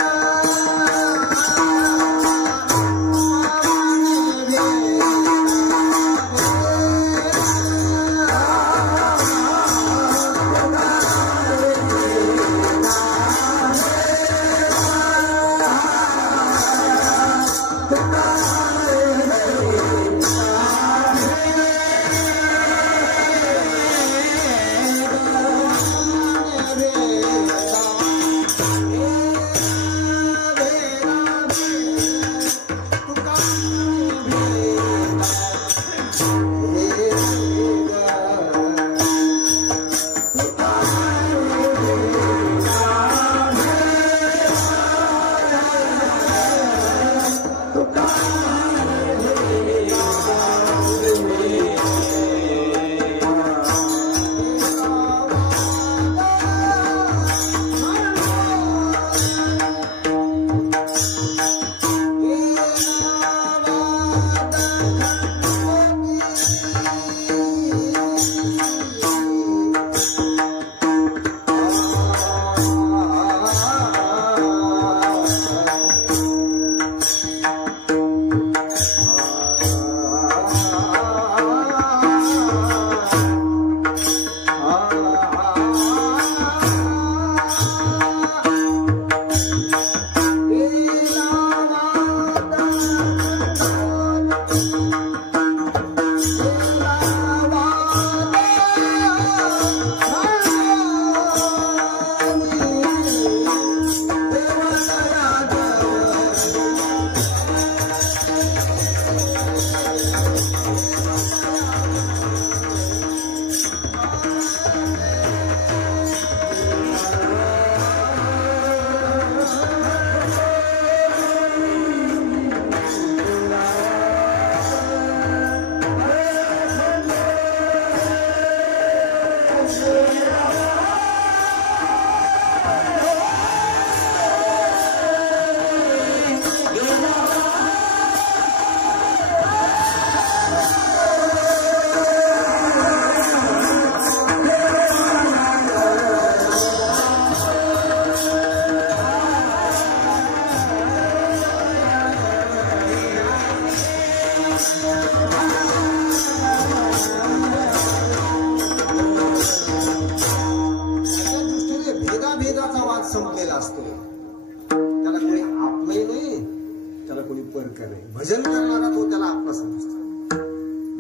कोणी परक नाही. भजन करणारा तो त्याला आपला समजतो.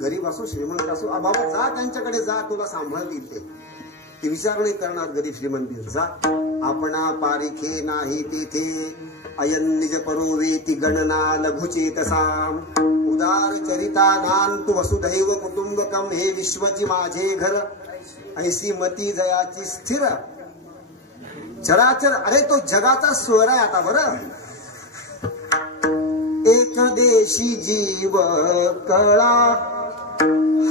गरीब असो श्रीमंत असो, बाबा जा त्यांच्याकडे जा, तुला सांभाळतील ते विचार नाही करणार गरीब श्रीमंत. जा आपणा पारिखे नाही तेथे, अयन निज परोवेती गणना लघुचेतसाम. उदार चरितानांतु वसुधैव कुटुंबकम, हे विश्वची माझे घर, ऐसी मती जयाची स्थिर. चराचर, अरे तो जगाचा स्वर आहे आता बरं. एक देशी जीव कळा,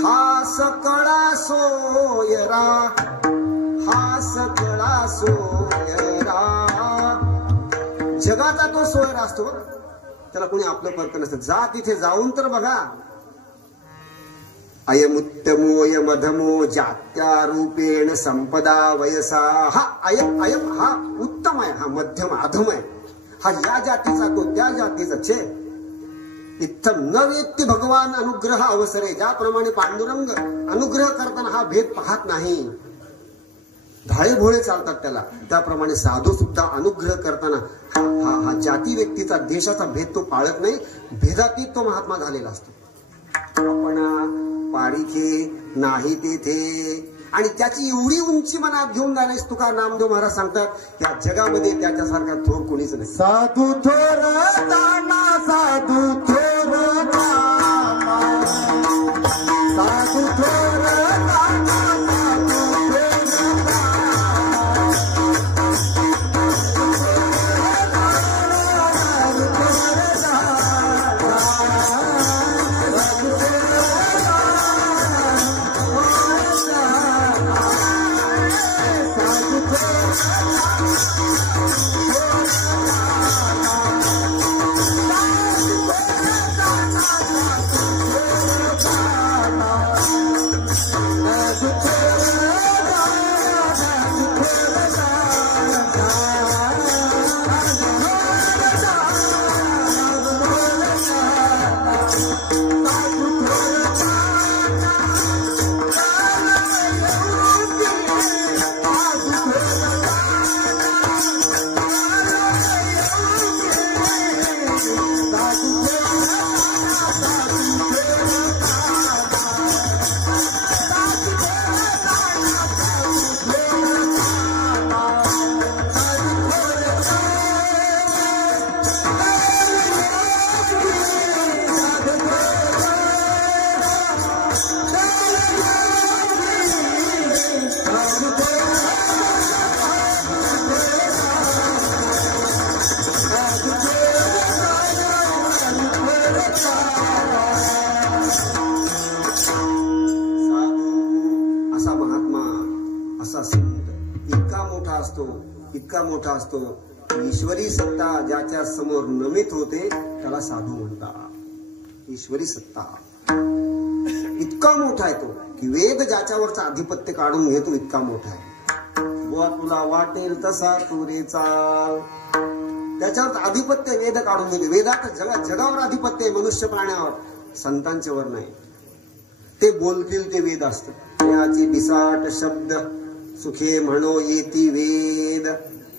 हा सकळा सोयरा, हा सकळा सोयरा. जगाचा तो सोयरा असतो, त्याला कोणी आपलं परक नसतं. जा तिथे जाऊन तर बघा. अयमुत्तमोय मधमो जात्या रूपेण संपदा वयसा. हा अयम अयम हा उत्तम आहे, हा मध्यम अधम आहे, हा या जातीचा तो त्या जातीचा छे. इत्थम न वेत्ती भगवान अनुग्रह अवसरे. ज्याप्रमाणे पांडुरंग अनुग्रह करताना हा भेद पाहत नाही, धाळे भोळे चालतात त्याला, त्याप्रमाणे साधू सुद्धा अनुग्रह करताना हा जाती व्यक्तीचा देशाचा भेद तो पाळत नाही. भेदातीत तो महात्मा झालेला असतो. आपण पारिखे नाही तेथे, आणि त्याची एवढी उंची मनात घेऊन जाण्यास तुका नामदेव महाराज सांगतात या जगामध्ये त्याच्यासारखा थोर कोणीच नाही. साधू थोर ताना, साधू थोर ताना, साधू थोर ताना, इतका मोठा असतो. ईश्वरी सत्ता ज्याच्या समोर नमित होते त्याला साधू म्हणतात. ईश्वरी सत्ता इतका मोठा आहे तो की वेद ज्याच्यावरचा आधिपत्य काढून घेतो इतका मोठा आहे. बुवा तुला वाटेल तसा तू रे चाल, त्याच्यावर आधिपत्य वेद काढून घेतो. वेदात जगावर आधिपत्य आहे, मनुष्य प्राण्यावर, संतांच्या वर नाही. ते बोलतील ते वेद असत. याची बिसाट शब्द सुखे म्हणो येती वेद.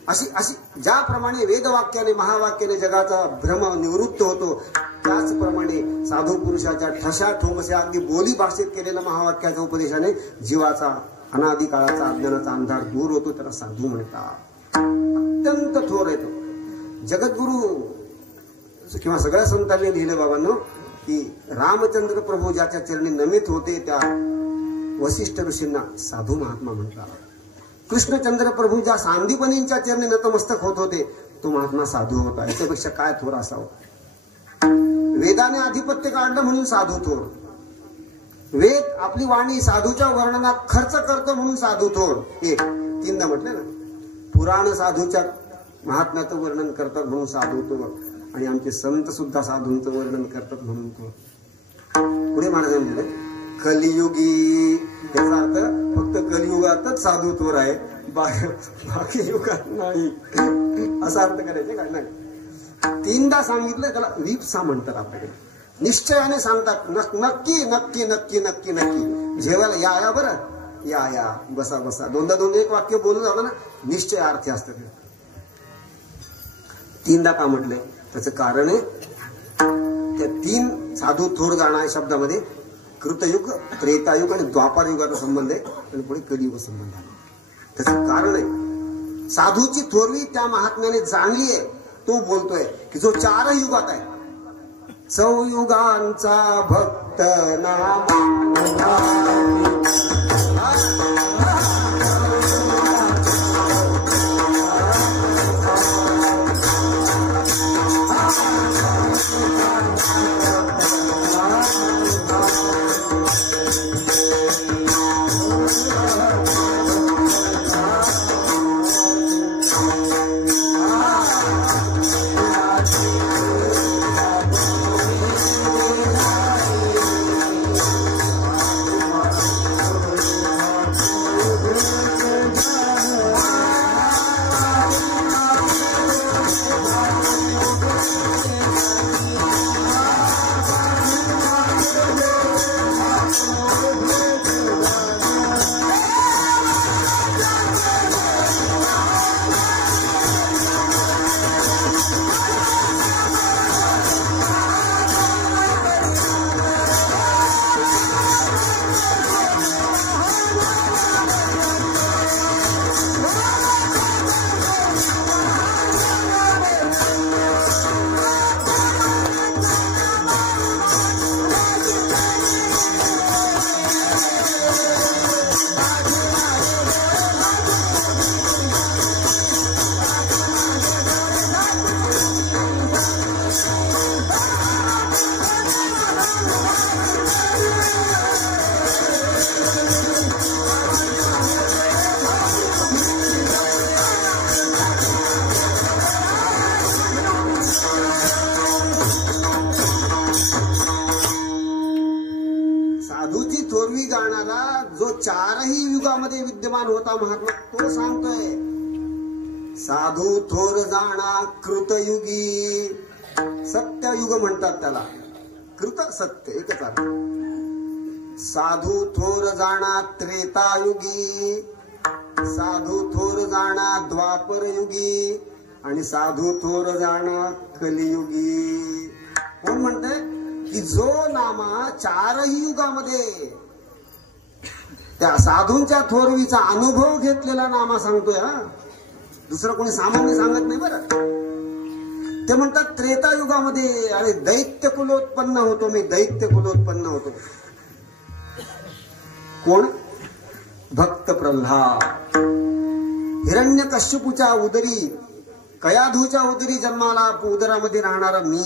अशी ज्याप्रमाणे वेदवाक्याने महावाक्याने जगाचा भ्रम निवृत्त होतो, त्याचप्रमाणे साधू पुरुषाच्या ठशा ठोमशा अगदी बोली भाषेत केलेल्या महावाक्याच्या उपदेशाने जीवाचा अनादि काळाचा अज्ञानाचा अंधार दूर होतो. त्याला साधू म्हणतात. अत्यंत थोर येतो. जगद्गुरु किंवा सगळ्या संतांनी लिहिलं बाबांनो की रामचंद्र प्रभू ज्याच्या चरणी नमित होते त्या वशिष्ठ ऋषींना साधू महात्मा म्हणतात. कृष्णचंद्र प्रभू ज्या सांदीपनींच्या चरणी नतमस्तक होत होते तो महात्मा साधू होता. याच्यापेक्षा काय थोर असावं. वेदाने आधिपत्य काढलं म्हणून साधू थोर. वेद आपली वाणी साधूच्या वर्णनात खर्च करतो म्हणून साधू थोर. एक तीनदा म्हटलं ना. पुराण साधूच्या महात्म्याचं वर्णन करतात म्हणून साधू थोर, आणि आमचे संत सुद्धा साधूंचं वर्णन करतात म्हणून थोर. पुढे महाराजांनी म्हटलं कलियुगी, त्याचा अर्थ फक्त कलियुगातच साधू थोर आहे, बाकी युगात नाही, असा अर्थ करायचे काय नाही. तीनदा सांगितलं त्याला विपसा म्हणतात. आपल्याकडे निश्चयाने सांगतात नक्की नक्की नक्की नक्की नक्की जेवायला या बरं, या बसा बसा. दोनदा एक वाक्य बोलून झालं ना निश्चयार्थी असतं ते. तीनदा का म्हटलंय त्याचं कारण आहे त्या 3 साधू थोर जाणा या शब्दामध्ये कृतयुग, त्रेतायुग आणि द्वापार युगाचा संबंध आहे आणि पुढे कलियुग संबंध आहे. त्याचं कारण आहे साधूची थोरवी त्या महात्म्याने जाणली आहे. तो बोलतोय की जो 4 युगात आहे, चौयुगांचा भक्त नामा जो 4ही युगामध्ये विद्यमान होता महात्मा, तो सांगतोय साधू थोर जाणा कृतयुगी. सत्ययुग म्हणतात त्याला, कृत सत्य एकच अर्थ. साधू थोर जाणा त्रेतायुगी, साधू थोर जाणा द्वापर युगी आणि साधू थोर जाणा कलियुगी. कोण म्हणतंय की जो नामा 4ही युगामध्ये त्या साधूंच्या थोरवीचा अनुभव घेतलेला नामा सांगतोय. हा, दुसरं कोणी सामान्य सांगत नाही बरं. ते म्हणतात त्रेतायुगामध्ये अरे दैत्य कुलोत्पन्न होतो मी, दैत्य कुलोत्पन्न होतो. कोण? भक्त प्रल्हाद. हिरण्यकश्यपूच्या उदरी, कयाधूच्या उदरी जन्माला उदरामध्ये राहणारा मी.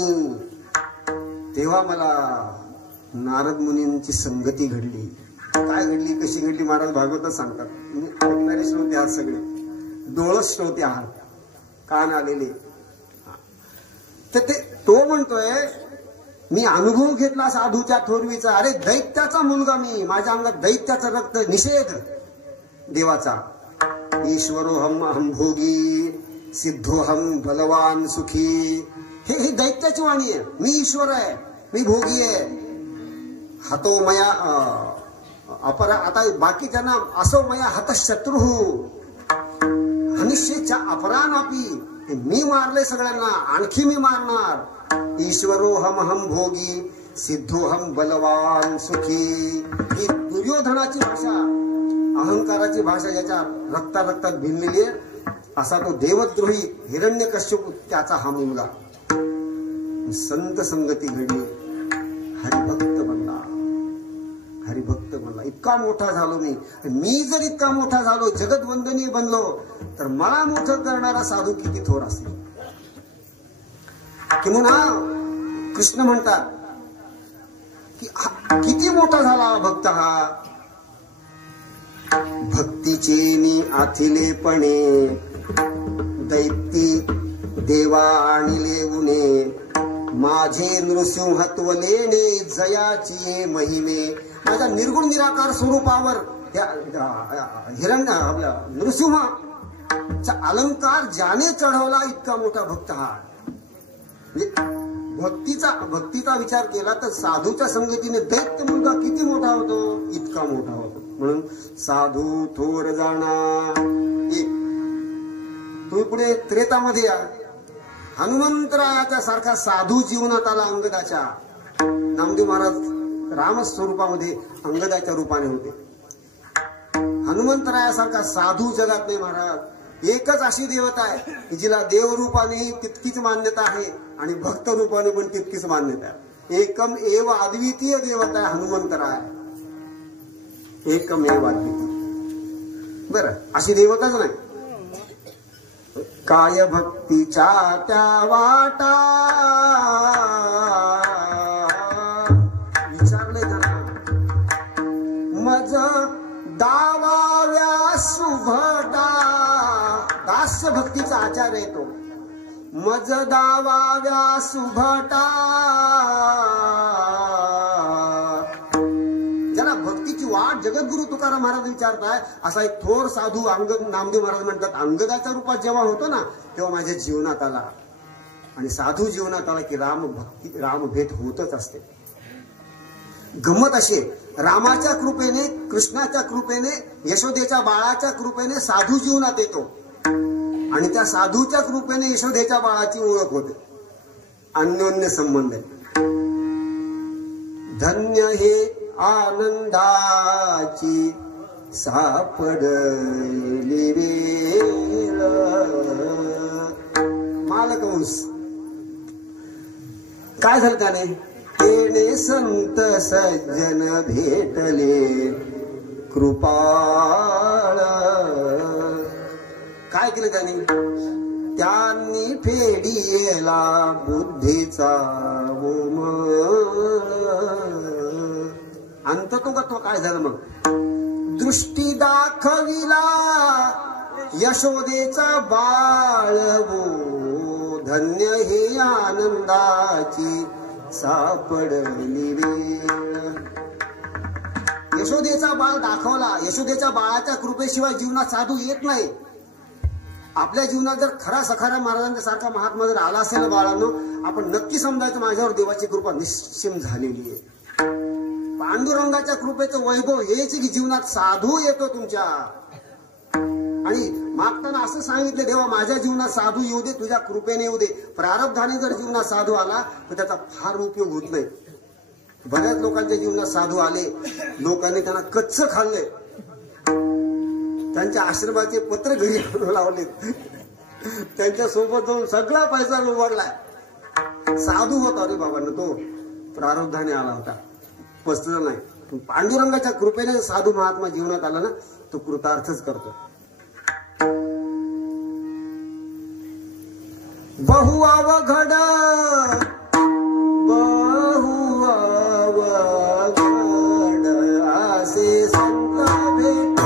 तेव्हा मला नारद मुनींची संगती घडली. काय घडली, कशी घडली महाराज भागवतच सांगतात. ऐकणारे श्रोते आहात सगळे, डोळस श्रोते आहात, कान आलेले. तर ते तो म्हणतोय मी अनुभव घेतला साधूच्या थोरवीचा. अरे दैत्याचा मुलगा मी, माझ्या अंगात दैत्याचं रक्त, निषेध देवाचा. ईश्वरोहम अहम भोगी सिद्धोहम बलवान सुखी. हे दैत्याची वाणी आहे. मी ईश्वर आहे, मी भोगी आहे. हतो मया अपरा, आता बाकीच्यांना असो मया हतशत्रु, हनिष्येच्या अपरानापी. मी मारले सगळ्यांना, आणखी मी मारणार. ईश्वरोहम भोगी सिद्धोहम बलवान सुखी. ही दुर्योधनाची भाषा, अहंकाराची भाषा याच्या रक्तात भिनलेली आहे. असा तो देवद्रोही हिरण्यकश्यप, त्याचा हा मुलगा. संत संगती घडली, हरिभक्त बनला, हरिभक्त बनला. इतका मोठा झालो मी जर इतका मोठा झालो, जगदवंदनीय बनलो, तर मला मोठं करणारा साधू किती थोर असेल. किंवा कृष्ण म्हणतात की किती मोठा झाला भक्त हा. भक्तीचे मी आथिलेपणे, दैती देवा आणले उणे. माझे नृसिंहत्वलेने जयाची महिमे. माझ्या निर्गुण निराकार स्वरूपावर हिरण्य आपल्या नृसिंहाचा अलंकार ज्याने चढवला, इतका मोठा भक्त हा. भक्तीचा विचार केला तर साधूच्या संगतीने दैत्य मुलगा किती मोठा होतो, इतका मोठा होतो. म्हणून साधू थोर जाणा. तुम्ही पुढे त्रेतामध्ये या. हनुमंतरायाच्या सारखा साधू जीवनात आला अंगदाच्या. नामदेव महाराज रामस्वरूपामध्ये अंगदाच्या रूपाने होते. हनुमंतरायासारखा साधू जगात नाही महाराज. एकच अशी देवता आहे की जिला देवरूपाने तितकीच मान्यता आहे आणि भक्त रूपाने पण तितकीच मान्यता आहे. एकम एव अद्वितीय देवता आहे हनुमंतराय. एकम एव अद्वितीय. बरं, अशी देवताच नाही. काय भक्तीच्या त्या वाटा विचारले त्यांना. मज दावाव्या सुभटा. दास्य भक्तीचा आचार आहे तो. मज दावाव्या सुभटा. ज्याला भक्तीची वाट जगद्गुरु तुकाराम महाराज विचारताय असा एक थोर साधू नामदेव महाराज म्हणतात अंगदाच्या रूपात जेव्हा होतो ना तेव्हा माझ्या जीवनात आला. आणि साधू जीवनात आला की राम भेट होतच असते. गंमत अशी रामाच्या कृपेने, कृष्णाच्या कृपेने, यशोदेच्या बाळाच्या कृपेने साधू जीवनात येतो आणि त्या साधूच्या कृपेने यशोदेच्या बाळाची ओळख होते. अन्योन्य संबंध आहे. धन्य हे आनंदाची सापडली वेळ. मालकंस काय झालं त्याने. तेने संत सज्जन भेटले कृपाळ. काय केलं त्यांनी फेडिला बुद्धीचा मोम. अंततोगत्व काय झालं मग. दृष्टी दाखविला यशोदेचा बाळवो. धन्य हे आनंदाची सापडली वेळ. यशोदेचा बाळ दाखवला. यशोदेच्या बाळाच्या कृपेशिवाय जीवनात साधू येत नाही. आपल्या जीवनात जर खरा सखारा महाराजांच्या सारखा महात्मा जर आला असेल बाळांनो आपण नक्की समजायचं माझ्यावर देवाची कृपा निश्चिम झालेली आहे. पांडुरंगाच्या कृपेचं वैभव हेच की जीवनात साधू येतो तुमच्या. आणि मागताना असं सांगितलं देवा माझ्या जीवनात साधू येऊ दे, तुझ्या कृपेने येऊ दे. प्रारब्धाने जर जीवनात साधू आला तर त्याचा फार उपयोग होत नाही. बऱ्याच लोकांच्या जीवनात साधू आले, लोकांनी त्यांना कच्च खाल्लंय, त्यांच्या आश्रमाचे पत्र घरी लावले, त्यांच्या सोबत जाऊन सगळा पैसा उभारलाय. साधू होता रे बाबांना, तो प्रारब्धाने आला होता, पसरला नाही. पांडुरंगाच्या कृपेने साधू महात्मा जीवनात आला ना तो कृतार्थच करतो. बहु अवघड असे संत भेट.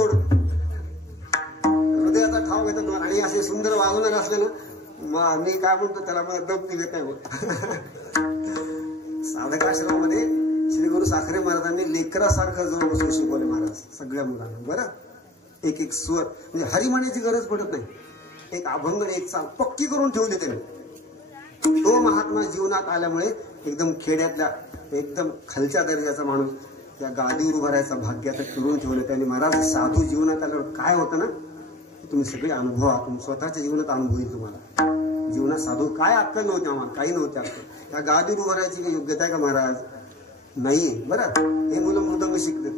गोड, हृदयाचा ठाव घेतात आणि असे सुंदर वागवणार असले ना, मी काय म्हणतो त्याला, मला दम निघत नाही होत. साधक आश्रमामध्ये श्री गुरु साखरे महाराजांनी लेकरासारखं जवळ बसून शिकवले महाराज सगळ्या मुलांना. बरं, एक एक स्वर म्हणजे हरी म्हणण्याची गरज पडत नाही, एक अभंग एक चाल पक्की करून ठेवली त्याने. तो महात्मा जीवनात आल्यामुळे एकदम खेड्यातल्या एकदम खालच्या दर्जाचा माणूस त्या गादीवर उभा राहायचा भाग्याचं करून ठेवलं त्याने. महाराज साधू जीवनात आल्यावर काय होतं ना, तुम्ही सगळे अनुभवा, तुम्ही स्वतःच्या जीवनात अनुभव येईल तुम्हाला. जीवनात साधू काय अक्कल नव्हते आम्हाला, काही नव्हते अक्कल. त्या गादीवर उभं राहायची काही योग्यता आहे का महाराज? नाही. बरं, हे मुलं मृदंग शिकतात,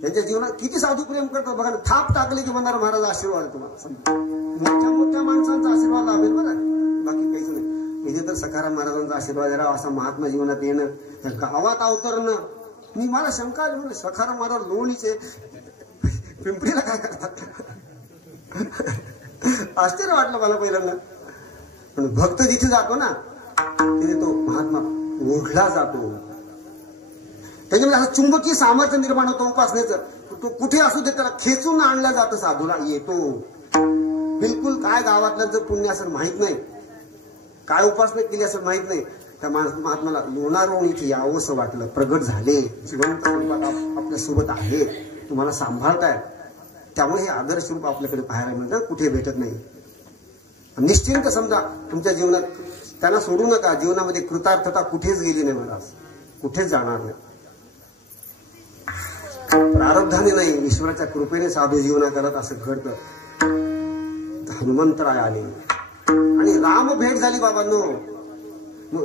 त्यांच्या जीवनात किती साधू प्रेम करतात बघा. थाप टाकले की म्हणणार महाराज आशीर्वाद तुम्हाला, मोठ्या मोठ्या माणसांचा आशीर्वाद लाभेल. बरं, बाकी काहीच नाही. इथे तर सखाराम महाराजांचा आशीर्वाद राहा, असा महात्मा जीवनात येणं, गावात अवतरणं. मी मला शंका आली, म्हणजे सखाराम महाराज लोणीचे पिंपरीला काय करतात? आश्चर्य वाटलं मला पहिल्यांदा. पण भक्त जिथे जातो ना तिथे तो महात्मा ओढला जातो, त्याच्यामध्ये असं चुंबकीय सामर्थ्य निर्माण होतं उपासनेचं. तो कुठे असू दे त्याला खेचून आणलं जातं, साधूला येतो. बिलकुल काय गावातलं पुण्य असं माहित नाही, काय उपासना केली असं माहित नाही. त्या महात्माला लोणारवरून इथे यावंसं वाटलं, प्रगट झाले, जिवंत आपल्या सोबत आहे, तुम्हाला सांभाळताय. त्यामुळे हे आदर्श रूप आपल्याकडे पाहायला मिळतं, कुठे भेटत नाही. निश्चिंत समजा तुमच्या जीवनात त्यांना सोडू नका. जीवनामध्ये कृतार्थता कुठेच गेली नाही महाराज, कुठेच जाणार नाही. प्रारब्धाने नाही, ईश्वराच्या कृपेने साधू जीवनात आलं असं घडतं. हनुमंतराय आले आणि राम भेट झाली बाबांनो.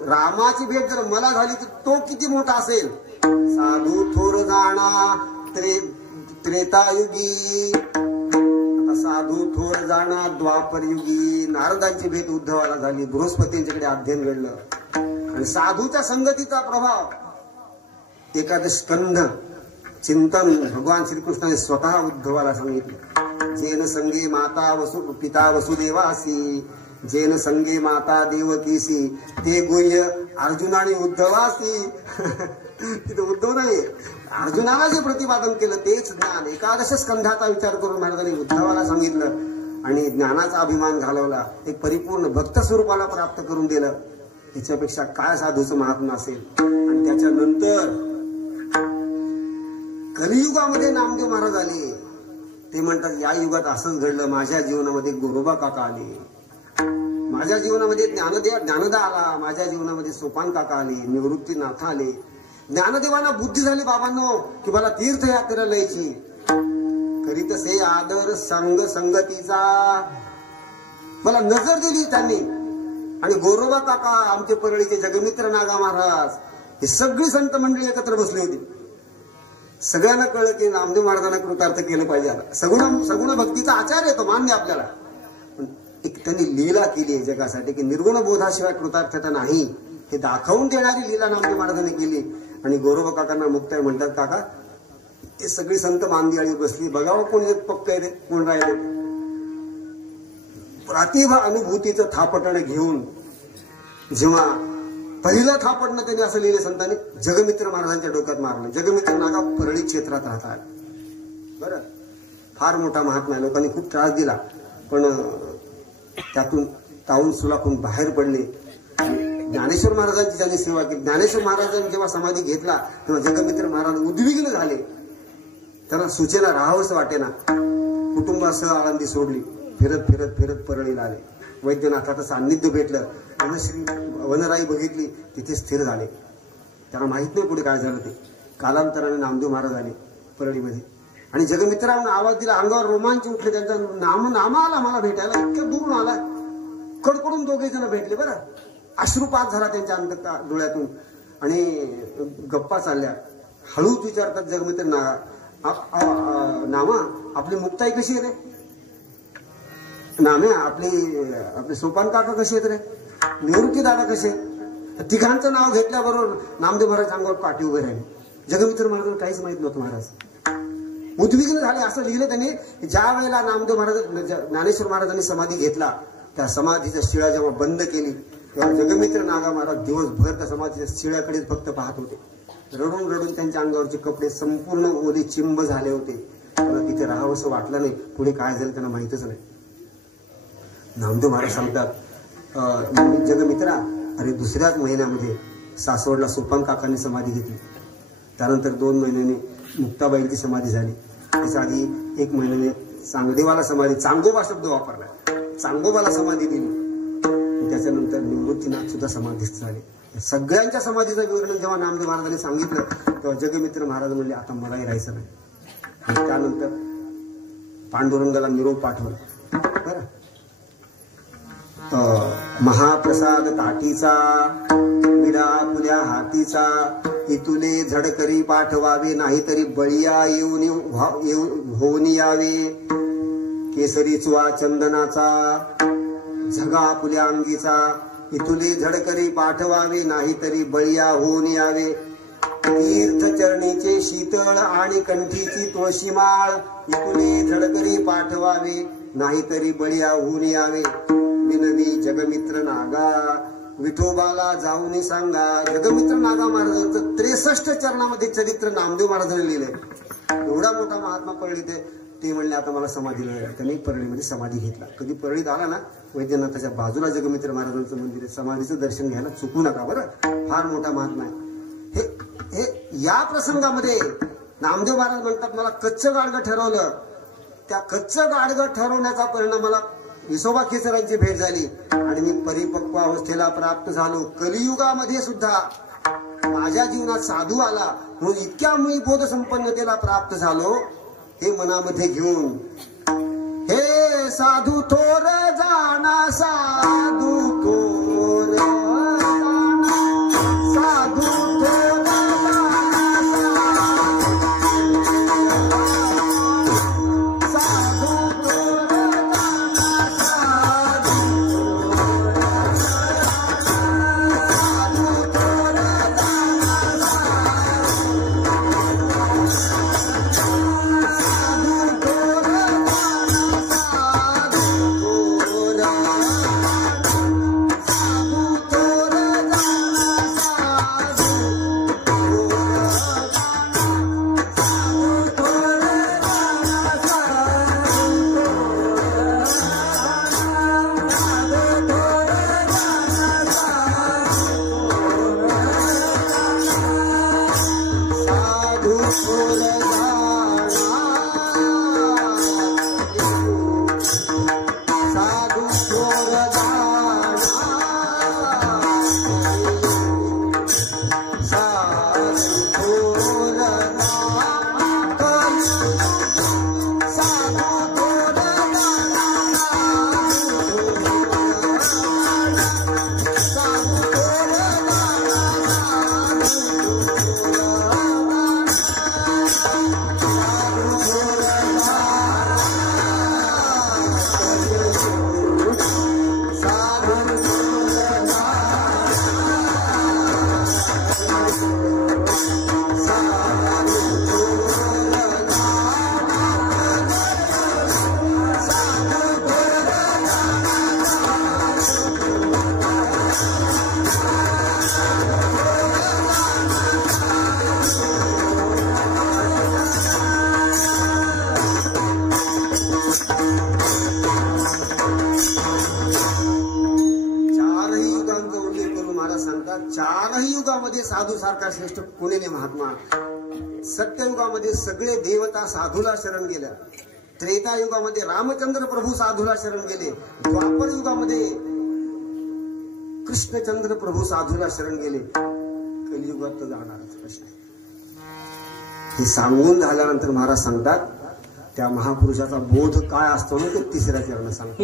रामाची भेट जर मला झाली तर तो किती मोठा असेल. साधू थोर जाणा त्रेतायुगी, आता साधू थोर जाणा द्वापर युगी. नारदांची भेट उद्धवाला झाली, बृहस्पतींच्याकडे अध्ययन घडलं. आणि साधूच्या संगतीचा प्रभाव, एकादश स्कंध चिंतन भगवान श्रीकृष्णाने स्वतः उद्धवाला सांगितलं. जेन संगे माता पिता वसुदेवासी, जेन संगे माता देवकीसी, ते गुह्य अर्जुनाने उद्धवासी. तिथे उद्धव नाही, अर्जुनाला जे प्रतिपादन केलं तेच ज्ञान. एकादश स्कंधाचा विचार करून महाराजांनी उद्धवाला सांगितलं आणि ज्ञानाचा अभिमान घालवला, एक परिपूर्ण भक्त स्वरूपाला प्राप्त करून दिलं. याच्यापेक्षा काय साधूचं महात्मा असेल. आणि त्याच्यानंतर कलियुगामध्ये नामदेव महाराज आले. ते म्हणतात या युगात असंच घडलं, माझ्या जीवनामध्ये गोरोबा काका आले, माझ्या जीवनामध्ये ज्ञानदा आला, माझ्या जीवनामध्ये सोपान काका आले, निवृत्तीनाथ आले. ज्ञानदेवांना बुद्धी झाली बाबांनो की मला तीर्थयात्रेला यायची. करीत से आदर संग संगतीचा मला नजर दिली त्यांनी. आणि गोरोबा काका, आमचे परळीचे जगमित्र नागा महाराज, हे सगळी संत मंडळी एकत्र बसली होती. सगळ्यांना कळलं की नामदेव महाराजांना कृतार्थ केलं पाहिजे. आता सगुण भक्तीचा आचार येतो, मान्य आपल्याला. पण एक त्यांनी लीला केली आहे जगासाठी की निर्गुण बोधाशिवाय कृतार्थता नाही, हे दाखवून देणारी लीला नामदेव महाराजांनी केली. आणि गोरोबा काकांना मुक्ताय म्हणतात. काका, हे सगळी संत मांदियाळी बसली, बघावं कोण एक पक्क आहे रे, कोण राहिले. प्रतिभा अनुभूतीचं थापटण घेऊन जेव्हा पहिलं थापटणं त्यांनी असं लिहिले संतांनी, जगमित्र महाराजांच्या डोक्यात मारलं. जगमित्र नागा परळी क्षेत्रात राहतात. बरं, फार मोठा महात्मा आहे, लोकांनी खूप त्रास दिला, पण त्यातून तावून सुलाखून बाहेर पडले. ज्ञानेश्वर महाराजांची त्यांनी सेवा केली. ज्ञानेश्वर महाराजांनी जेव्हा समाधी घेतला तेव्हा जगमित्र महाराज उद्विग्न झाले. त्यांना सूचना राहावंसं वाटेना. कुटुंबासह आळंदी सोडली, फिरत फिरत फिरत परळीला आले. वैद्यनाथाचं सान्निध्य भेटलं, त्यांना श्री वनराई बघितली, तिथे स्थिर झाले. त्यांना माहित नाही पुढे काय झालं ते. कालांतराने नामदेव महाराज आले परळीमध्ये आणि जगमित्रांना आवाज दिला. अंगावर रोमांच उठले. त्यांचा नाम आला मला भेटायला, इतक्या दूरून आला. कडकडून दोघे जण भेटले. बरं, अश्रुपात झाला त्यांच्या डोळ्यातून आणि गप्पा चालल्या. हळूच विचारतात जगमित्र नामा, आपली मुक्ताई कशी आहे रे? नाम्या, आपले सोपान काका कसे आहेत रे? निवृत्ती दादा कसे? तिघांचं नाव घेतल्याबरोबर नामदेव महाराज अंगावर काठी उभे राहिले. जगमित्र महाराज काहीच माहित नव्हतं. महाराज उद्विग्न झाले. असं लिहिलं त्यांनी, ज्या वेळेला नामदेव महाराज ज्ञानेश्वर महाराजांनी समाधी घेतला, त्या समाधीच्या शिळा जेव्हा बंद केली तेव्हा जगमित्र नागा महाराज दिवसभर त्या समाधीच्या शिळ्याकडे फक्त पाहत होते. रडून रडून त्यांच्या अंगावरचे कपडे संपूर्ण ओले चिंब झाले होते. पण तिथे राहावंसं वाटलं नाही. पुढे काय झालं त्यांना माहितच नाही. नामदेव महाराज सांगतात, जगमित्रा, अरे दुसऱ्याच महिन्यामध्ये सासवडला सोपान काकांनी समाधी घेतली. त्यानंतर 2 महिन्याने मुक्ताबाईंची समाधी झाली. त्याच्या आधी 1 महिन्याने चांगदेवाला समाधी, चांगोबा शब्द वापरला, चांगोबाला समाधी दिली. त्याच्यानंतर निवृत्तीनाथ सुद्धा समाधीस्थ झाले. सगळ्यांच्या समाधीचं विवरण जेव्हा नामदेव महाराजांनी सांगितलं तेव्हा जगमित्र महाराज म्हणले, आता मलाही राहायचं नाही. आणि त्यानंतर पांडुरंगाला निरोप पाठवला. बरं, महाप्रसाद ताटीचा विडा फुल्या हातीचा, इतुले झडकरी पाठवावे, नाहीतरी बळीया होऊन यावे. केसरी चुवा चंदनाचा, झगा फुल्या अंगीचा, इतुले झडकरी पाठवावे, नाहीतरी बळीया होऊन यावे. तीर्थ चरणीचे शीतळ आणि कंठीची तुळशी माळ, इतुले झडकरी पाठवावे, नाहीतरी बळीया होऊन यावे. विनवी जगमित्र नागा, विठोबाला जाऊन सांगा. जगमित्र नागा महाराजांचं 63 चरणामध्ये चरित्र नामदेव महाराजांनी लिहिलंय. एवढा मोठा महात्मा परळीत आहे. ते म्हणले, आता मला समाधीला जायचं. त्यांनी परळीमध्ये समाधी घेतला. कधी परळीत आला ना, वैद्यनाथाच्या बाजूला जगमित्र महाराजांचं मंदिर आहे. समाधीचं दर्शन घ्यायला चुकू नका बरं. फार मोठा महात्मा आहे. हे या प्रसंगामध्ये नामदेव महाराज म्हणतात, मला कच्चं गाडगं ठरवलं. त्या कच्चं गाडगं ठरवण्याचा परिणाम मला विसोबा केसरांची भेट झाली आणि मी परिपक्व अवस्थेला प्राप्त झालो. कलियुगामध्ये सुद्धा माझ्या जीवनात साधू आला म्हणून इतक्या मी बोध संपन्नतेला प्राप्त झालो. हे मनामध्ये घेऊन, हे साधू थोर जाणा, साधू थोर जाणा, साधू थोर जाणा, साधू थोर चारही युगामध्ये साधू सारखा श्रेष्ठ कोणी नाही महात्मा. सत्ययुगामध्ये सगळे देवता साधूला शरण गेल्या. त्रेतायुगामध्ये रामचंद्र प्रभू साधूला शरण गेले. द्वापर युगामध्ये कृष्णचंद्र प्रभू साधूला शरण गेले. कलियुगात तर जाणारच प्रश्न. हे सांगून झाल्यानंतर महाराज सांगतात त्या महापुरुषाचा बोध काय असतो ना ते 3ऱ्या चरणात सांगतात.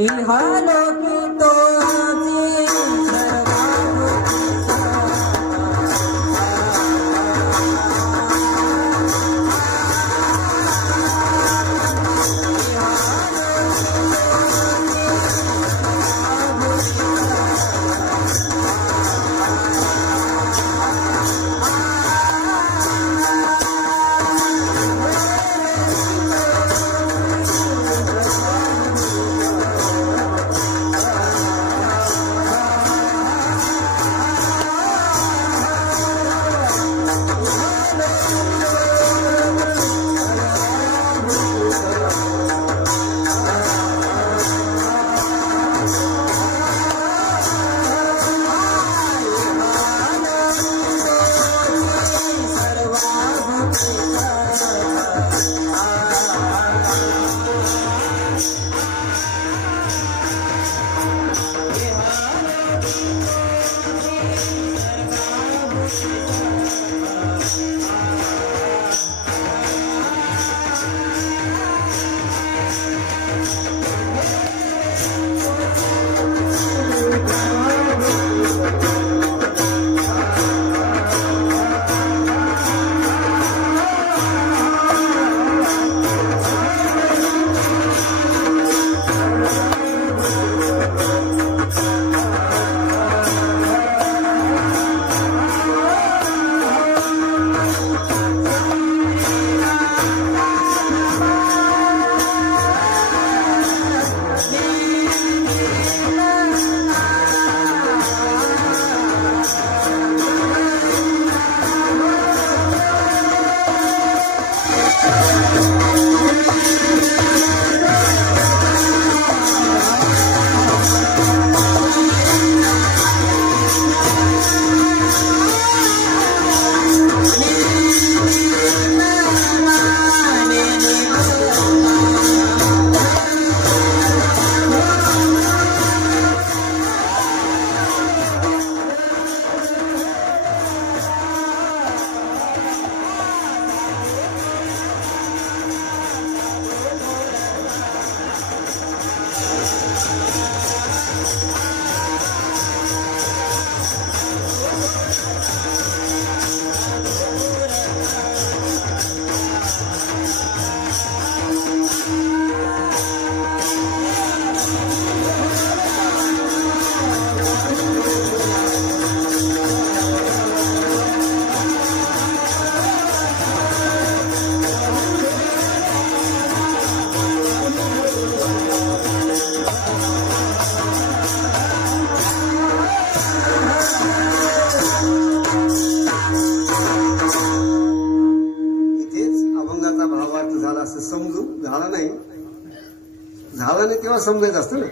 तेव्हा समजायचं असतं ना,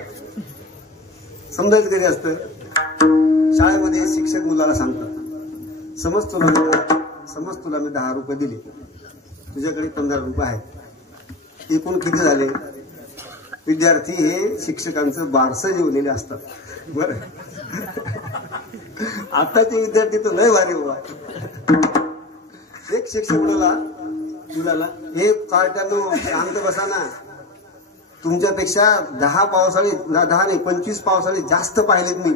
समजायचं कधी असतं. शाळेमध्ये शिक्षक मुलाला सांगतात, समज तुला मी 10 रुपये दिले, तुझ्याकडे 15 रुपये आहेत, एकूण किती झाले. विद्यार्थी हे शिक्षकांचं बारसं जेवलेले असतात. बरं, आताचे विद्यार्थी तर लय भारी बाबा. एक शिक्षक मुलाला हे कार्ट्यानो शांत बसा ना, तुमच्यापेक्षा 10 पावसाळे 25 पावसाळे जास्त पाहिलेत मी.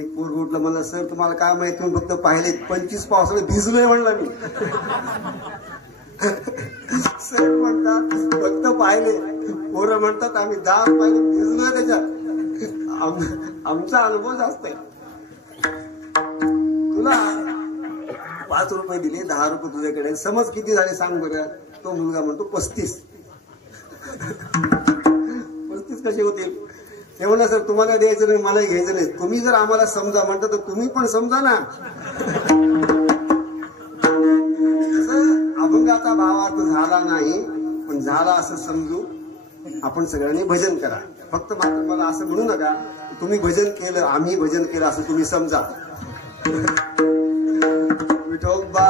एक पोर उठलं, मला सर तुम्हाला काय माहिती, तुम्ही फक्त पाहिलेत 25 पावसाळे भिजलोय म्हणला मी. सर म्हणतात फक्त पाहिले, पोरं म्हणतात आम्ही 10 पाहिले भिजलोय त्याच्यात. आमचा अनुभव जास्त आहे. तुला 5 रुपये दिले, 10 रुपये तुझ्याकडे, समज किती झाले सांग बरं. तो मुलगा म्हणतो 35. 35 कसे होतील. ते म्हणा सर तुम्हाला द्यायचं नाही, मला घ्यायचं नाही, तुम्ही जर आम्हाला समजा म्हणता तर तुम्ही पण समजा ना. अभंगाचा भावार्थ झाला नाही, पण झाला असं समजू. आपण सगळ्यांनी भजन करा. फक्त मात्र मला असं म्हणू नका तुम्ही भजन केलं आम्ही भजन केलं असं तुम्ही समजा. विठोबा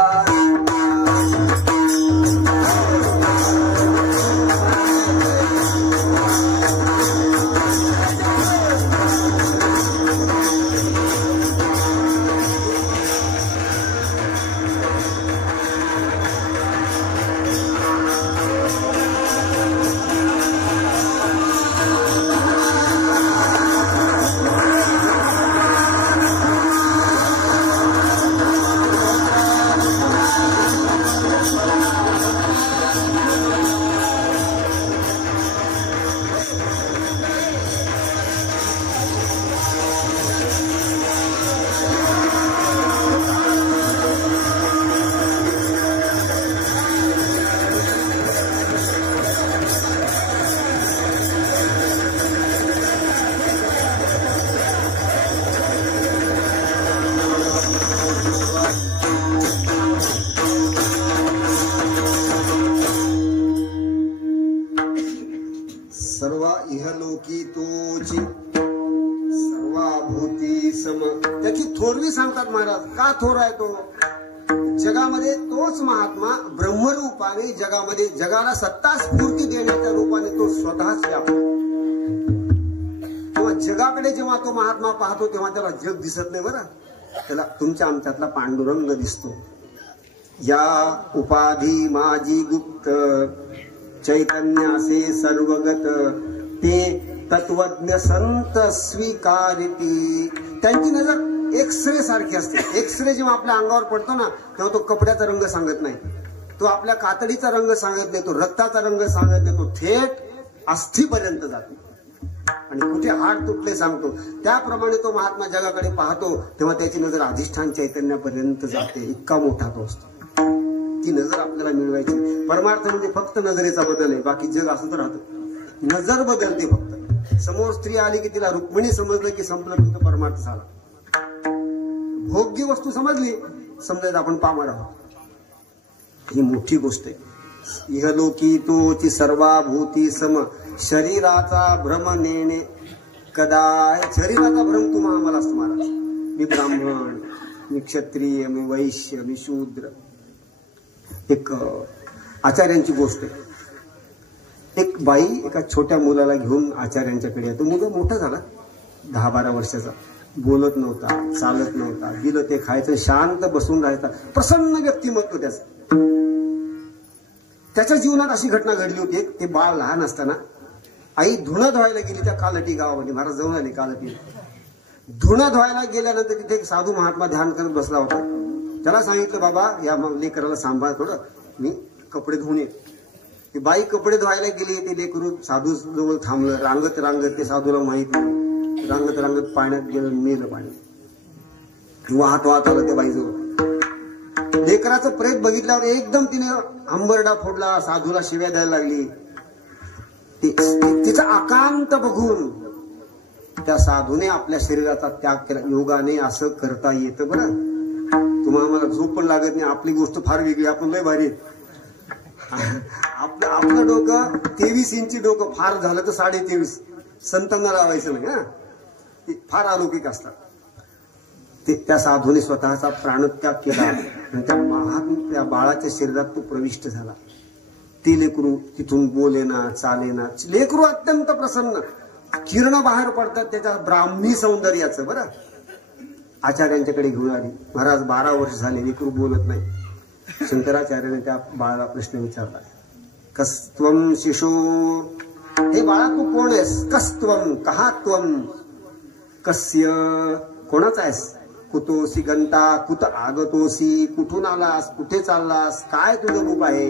इहलोकी तोची सर्वाभूती सम. त्याची थोरवी सांगतात महाराज. का थोर आहे तो. जगामध्ये तोच महात्मा ब्रह्मरूपाने जगामध्ये जगाला सत्ता स्फूर्ती देण्याच्या रूपाने तो स्वतःच व्यापक. तेव्हा जगाकडे जेव्हा तो महात्मा पाहतो तेव्हा त्याला जग दिसत नाही. बरं, त्याला तुमच्या आमच्यातला पांडुरंग दिसतो. या उपाधी माझी गुप्त चैतन्यासे सर्वगत ते तत्वज्ञ संत स्वीकारिती. त्यांची नजर एक्सरे सारखी असते. एक्सरे जेव्हा आपल्या अंगावर पडतो ना तेव्हा तो कपड्याचा रंग सांगत नाही, तो आपल्या कातडीचा रंग सांगत नाही, तो रक्ताचा रंग सांगत नाही, तो थेट अस्थिपर्यंत जातो आणि कुठे हाड तुटले सांगतो. त्याप्रमाणे तो महात्मा जगाकडे पाहतो तेव्हा त्याची नजर अधिष्ठान चैतन्यापर्यंत जाते. इतका मोठा तो असतो. ती नजर आपल्याला मिळवायची. परमार्थ म्हणजे फक्त नजरेचा बदल आहे, बाकी जग असं तर राहतं. नजर बदलते फक्त. समोर स्त्री आली की तिला रुक्मिणी समजलं की संपलं, तुमचा परमार्थ झाला. भोग्य वस्तू समजली, समजायचं आपण पामर आहोत. ही मोठी गोष्ट आहे. इहलोकी तोची सर्वाभूती सम शरीराचा भ्रम नेणे कदा. शरीराचा भ्रम तुम्हा आम्हाला असतो महाराज. मी ब्राह्मण, मी क्षत्रिय, मी वैश्य, मी शूद्र. एक आचार्यांची गोष्ट आहे. एक बाई एका छोट्या मुलाला घेऊन आचार्यांच्याकडे येतो. मुलगा मोठा झाला, 10-12 वर्षाचा. बोलत नव्हता, चालत नव्हता, दिलं ते खायचं, शांत बसून राहायचा, प्रसन्न व्यक्तिमत्व त्याचं. त्याच्या जीवनात अशी घटना घडली होती. ते बाळ लहान असताना आई धुणं धुवायला गेली त्या कालटी गावामध्ये. महाराज जाऊन आले कालटी. धुणं धुवायला गेल्यानंतर तिथे एक साधू महात्मा ध्यान करत बसला होता. त्याला सांगितलं, बाबा या लेकराला सांभाळ थोडं, मी कपडे धुवून येतो. ती बाई कपडे धुवायला गेली. ते लेकरू साधू जवळ थांबलं. रांगत रांगत, ते साधूला माहित नाही, रांगत रांगत पाण्यात गेलं, मेलं पाणी. वाहत वाहत आलं त्या बाईजवळ. लेकराचं प्रेत बघितल्यावर एकदम तिने अंबरडा फोडला, साधूला शिव्या द्यायला लागली. तिचा आकांत बघून त्या साधूने आपल्या शरीराचा त्याग केला. योगाने असं करता येतं बरं. तुम्हाला मला झोप पण लागत नाही. आपली गोष्ट फार वेगळी, आपण लय भारी. आपलं डोकं 23 इंची डोकं, फार झालं तर 23.5. संतांना लावायचं नाही. हा, फार अलौकिक असतात. त्या साधूने स्वतःचा प्राणत्याग केला आणि त्या बाळाच्या शरीरात तो प्रविष्ट झाला. ती लेकरू तिथून बोलेना, चालेना. लेकरू अत्यंत प्रसन्न, किरण बाहेर पडतात त्याच्या ब्राह्मी सौंदर्याचं. बरं, आचार्यांच्याकडे घेऊन आली. महाराज 12 वर्ष झाले, लेकरू बोलत नाही. शंकराचार्याने त्या बाळाला प्रश्न विचारला, कस्त्वम शिशो, हे बाळा तू कोण आहेस? कस्त्वम, कहा त्वम, कस्य, कोणाचा आहेस? कुतोसी गंता, कुत आगतोसी, कुठून आलास, कुठे चाललास, काय तुझं रूप आहे?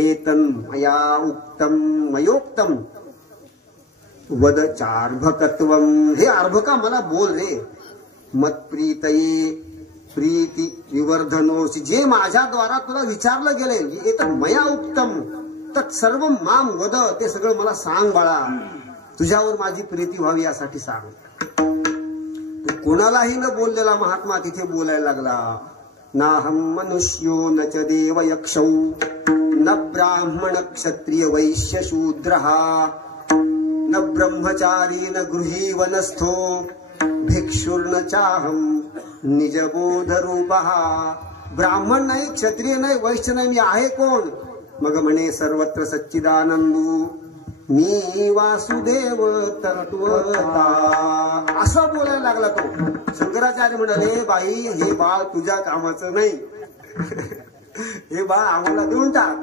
एतन मया उक्तम मयोक्तम वद चार्भकत्वम, हे अर्भका मला बोल रे. मत्प्रीतये प्रीती विवर्धनोसी, जे माझ्याद्वारा तुला विचारलं गेले, एतन मया उक्तम तत्सर्व माम वद, ते सगळं मला सांग बाळा. तुझ्यावर माझी प्रीती व्हावी यासाठी सांग. कोणालाही न बोललेला महात्मा तिथे बोलायला लागला. नाहम मनुष्यो न च देव यक्षौ न ब्राह्मण क्षत्रिय वैश्य शूद्रः न ब्रह्मचारी न गृही वनस्थो भिक्षुर्न चाहम निजबोध रूपः. ब्राह्मण नाही, क्षत्रिय नाही, वैश्य नाही, मी आहे कोण? मग म्हणे सर्वत्र सच्चिदानंदू मी वासुदेव तत्वता. असं बोलायला लागला तो. शंकराचार्य म्हणाले, बाई हे बाळ तुझ्या कामाचं नाही, हे बाळ आम्हाला देऊन टाक.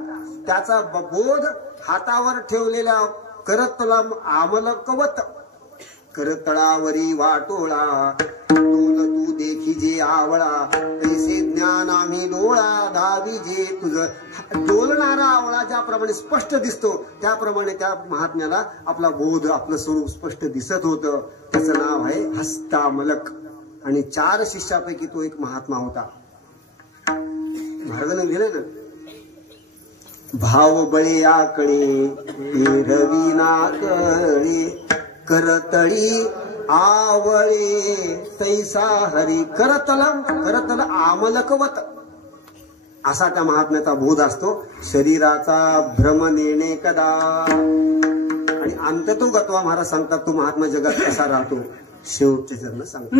त्याचा बोध हातावर ठेवलेल्या करतला आमलकवत, करतळावरी वाटोळा तोल तू देखी जे आवळा, तैसे ज्ञान आम्ही डोळा दावी जे. तुझं डोलणारा आवळा ज्याप्रमाणे स्पष्ट दिसतो त्याप्रमाणे त्या महात्म्याला आपला बोध, आपलं स्वरूप स्पष्ट दिसत होतं. त्याचं नाव आहे हस्तामलक. आणि 4 शिष्यापैकी तो एक महात्मा होता. महाराजांनी लिहिलंय ना, भाव बळे आकडे रविना कळे करतळी आवळे तैसा हरी. करतल आमलकवत, असा त्या महात्म्याचा बोध असतो. शरीराचा भ्रम नेणे कदा. आणि अंत तो गत्वा महाराज सांगतात तो महात्मा जगात कसा राहतो. शेवटचे चरण सांगतात.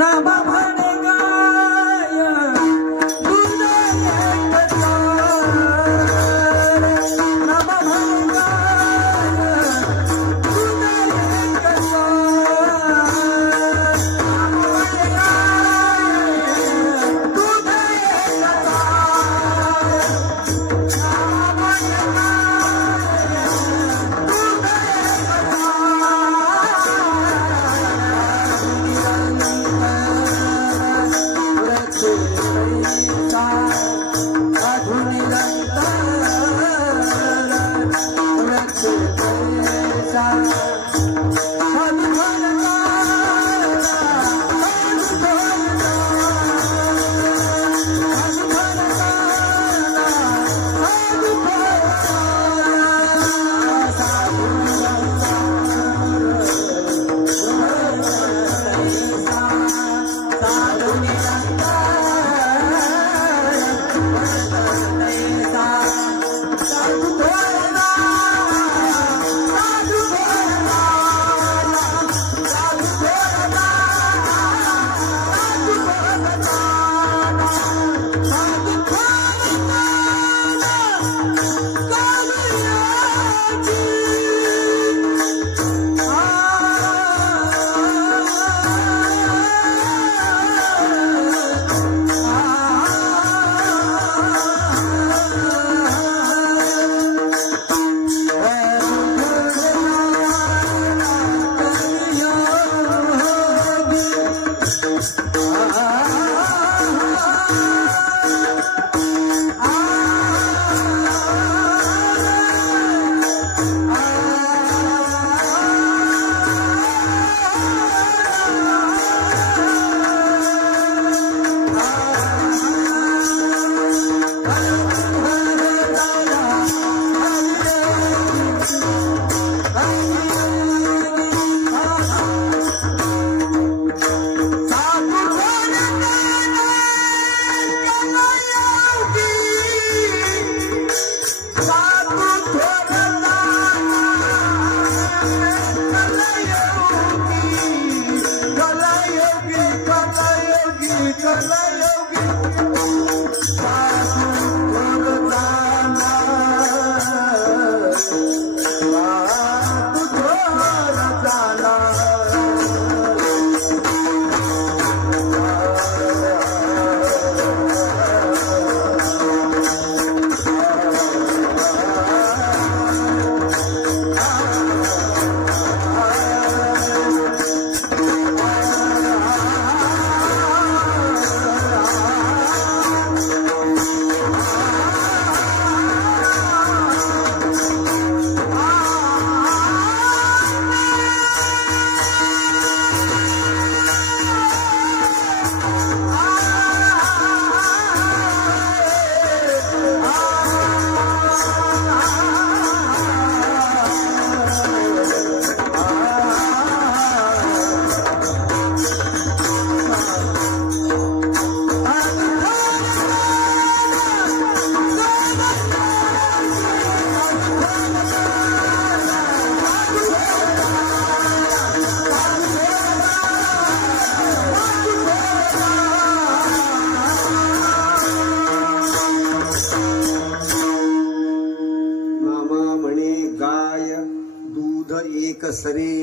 सरे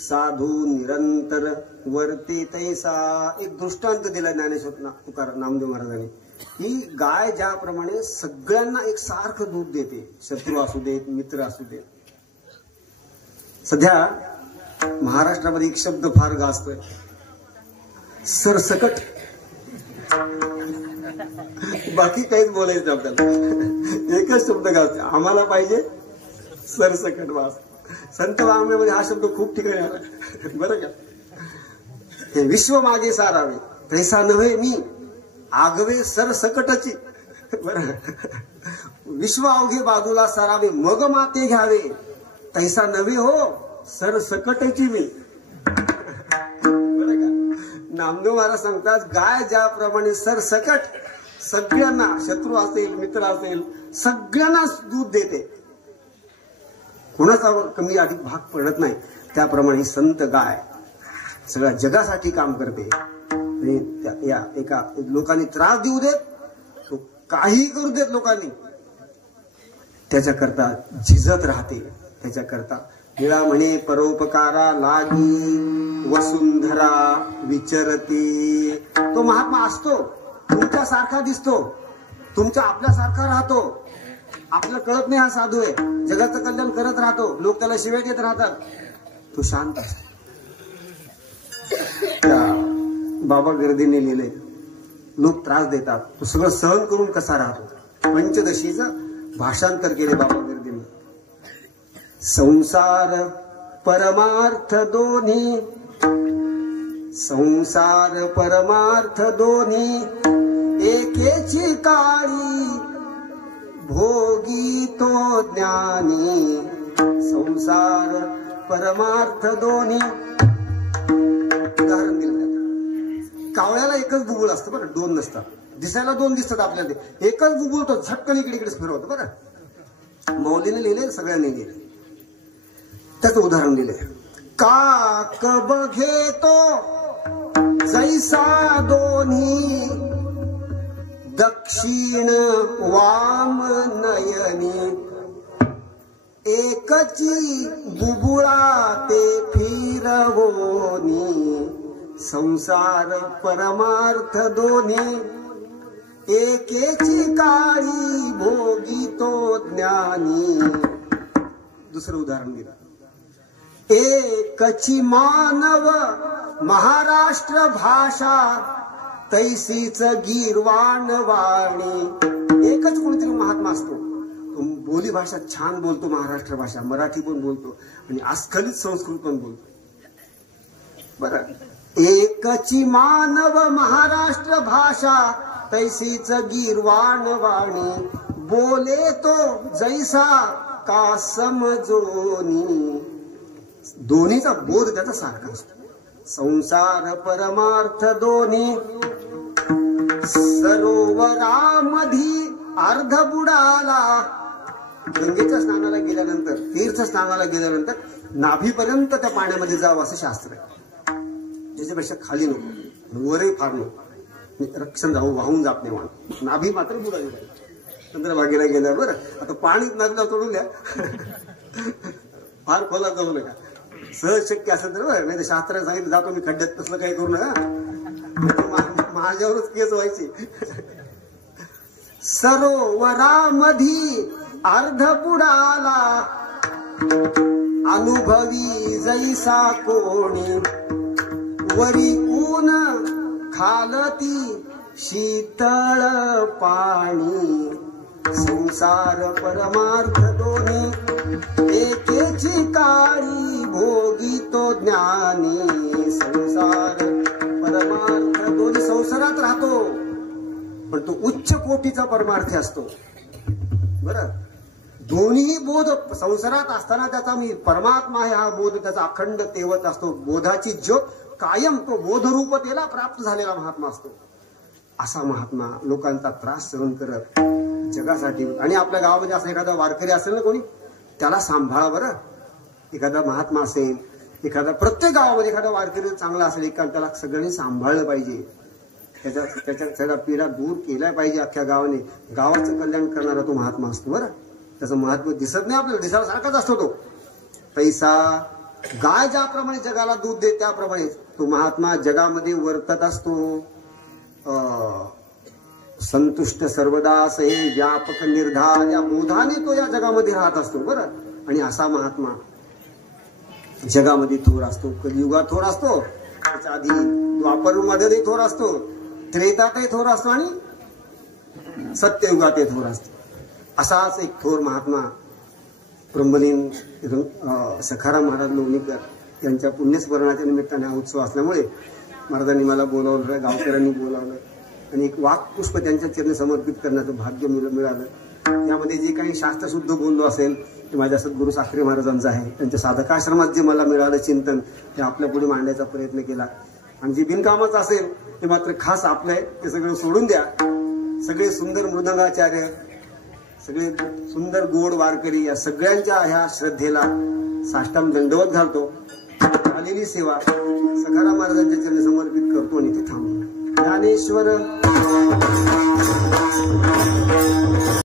साधू निरंतर वर्ते तैसा. एक दृष्टांत दिला ज्ञानेश्वर तुकाराम नामदेव महाराजांनी की गाय ज्याप्रमाणे सगळ्यांना एक सारखं दूध देते, शत्रू असू देत मित्र असू देत. सध्या महाराष्ट्रामध्ये एक शब्द फार गाजतोय, सरसकट. बाकी काहीच बोलायचं आपल्याला, एकच शब्द गाजतोय, आम्हाला पाहिजे सरसकट वास. संत वाङ्मयामध्ये हा शब्द खूप ठिकाणी आला बरं का. हे विश्व मागे सारावे तैसा नव्हे मी आगवे सरसकटची. बरं, विश्व अवघे बाजूला सारावे मग माते घ्यावे तैसा नव्हे हो सरसकटची मी. बरं का. नामदेव महाराज सांगतात गाय ज्याप्रमाणे सरसकट सगळ्यांना, शत्रू असेल मित्र असेल सगळ्यांना दूध देते, कोणाचा कमी अधिक भाग पडत नाही, त्याप्रमाणे संत गाय सगळ्या जगासाठी काम करते. या एका लोकांनी त्रास देऊ देत, तो काही करू देत लोकांनी, त्याच्याकरता झिजत राहते. त्याच्याकरता निळा म्हणे परोपकारा लागी वसुंधरा विचरती. तो महात्मा असतो, तुमच्यासारखा दिसतो, तुमच्या आपल्यासारखा राहतो, आपल्याला कळत नाही हा साधू आहे, जगाचं कल्याण करत राहतो, लोक त्याला शिव्या देत राहतात, तो शांत असतो. बाबा गर्दीने लिहिले लोक त्रास देतात, तो सगळं सहन करून कसा राहतो. पंचदशीचं भाषांतर केले बाबा गर्दीने. संसार परमार्थ दोन्ही, संसार परमार्थ दोन्ही एकेची काळी भोगी तो ज्ञानी. संसार परमार्थ दोन्ही. उदाहरण दिलं जातं. कावळ्याला एकच बुबुळ असतं बरं, दोन नसतात. दिसायला दोन दिसतात आपल्याला, एकच बुबुळ तो झटकन इकडे इकडेच फिरवतो बरं. मौलीने लिहिले, सगळ्यांनी लिहिले. त्याचं उदाहरण दिले. काक बघेतो जैसा दोन्ही दक्षिण वाम नयनी. एकची बुबुळा ते फिरवोनी. संसार परमार्थ दोन्ही एकेची काळी भोगी तो ज्ञानी. दुसरं उदाहरण दिलं. एकची मानव महाराष्ट्र भाषा तैसीच गीरवाण वाणी. एकच कोणीतरी महात्मा असतो, तो बोली भाषा छान बोलतो, महाराष्ट्र भाषा, मराठी पण बोलतो आणि अस्खलित संस्कृत पण बोलतो बरं. एकची मानव महाराष्ट्र भाषा तैसीच गीरवाण वाणी. बोले तो जैसा का समजोनी. दोन्हीचा बोध त्याचा सारखा असतो. संसार परमार्थ दोन्ही. सरोवरामधी अर्ध बुडाला. गंगेच्या स्नानाला गेल्यानंतर, तीर्थ स्नानाला गेल्यानंतर नाभीपर्यंत त्या पाण्यामध्ये जावं असं शास्त्र आहे. त्याच्यापेक्षा खाली नको, वरही फार नको. रक्षण जाऊ, वाहून जात नाही वाहन. नाभी मात्र बुडाली. चंद्रभागेला गेल्या बरं. आता पाणीच नदीला सोडून द्या, फार खोलात जाऊ नका. सहज शक्य असेल तर बरं, नाही तर शास्त्राने सांगितलं जातो मी खड्ड्यात, तसलं काही करू नका, माझ्यावरच केस व्हायची. सरोवरामधी अर्ध बुडाला. अनुभवी जैसा कोणी. वरी ऊन खालती शीतळ पाणी. संसार परमार्थ दोन्ही एकेची काळी भोगी तो ज्ञानी. संसार परमार्थ दोन्ही. संसारात राहतो पण तो उच्च कोटीचा परमार्थी असतो बरं. दोन्ही बोध संसारात असताना त्याचा मी परमात्मा आहे हा बोध त्याचा अखंड तेवत असतो. बोधाची ज्योत कायम तो बोधरूपतेला प्राप्त झालेला महात्मा असतो. असा महात्मा लोकांचा त्रास सहन करत जगासाठी. आणि आपल्या गावामध्ये असा एखादा वारकरी असेल ना कोणी, त्याला सांभाळा बरं. एखादा महात्मा असेल, एखादा प्रत्येक गावामध्ये एखादा वारकरी चांगला असेल, एखादा त्याला सगळ्यांनी सांभाळलं पाहिजे. त्याच्या पीडा दूर केल्या पाहिजे अख्ख्या गावाने. गावाचं कल्याण करणारा तो महात्मा असतो बरं. त्याचं महत्व दिसत नाही आपल्याला, दिसायला सारखाच असतो तो. पैसा गाय ज्याप्रमाणे जगाला दूध दे त्याप्रमाणे तो महात्मा जगामध्ये वर्तत असतो. संतुष्ट सर्वदास हे व्यापक निर्धार या बोधाने तो या जगामध्ये राहत असतो बरं. आणि असा महात्मा जगामध्ये थोर असतो. कलियुगात थोर असतो, त्याच्या आधी द्वापरमध्ये थोर असतो, त्रेतातही थोर असतो आणि सत्ययुगातही थोर असतो. असाच एक थोर महात्मा ब्रह्मलीन सखाराम महाराज लोणीकर यांच्या पुण्यस्मरणाच्या निमित्ताने हा उत्सव असल्यामुळे महाराजांनी मला बोलावलं, गावकऱ्यांनी बोलावलं आणि एक वाक्पुष्प त्यांच्या चरणी समर्पित करण्याचं भाग्य मिळालं. यामध्ये जे काही शास्त्रशुद्ध बोललो असेल ते माझ्या सद्गुरू साखरे महाराजांचं आहे. त्यांच्या साधकाश्रमात जे मला मिळालं चिंतन ते आपल्या पुढे मांडण्याचा प्रयत्न केला. आणि जे बिनकामाचं असेल ते मात्र खास आपलं आहे, ते सगळं सोडून द्या. सगळे सुंदर मृदंगाचार्य, सगळे सुंदर गोड वारकरी या सगळ्यांच्या ह्या श्रद्धेला साष्टांग दंडवत घालतो. आलेली सेवा सखाराम महाराजांच्या चरणी समर्पित करतो आणि ते थांबतो. ज्ञानेश्वर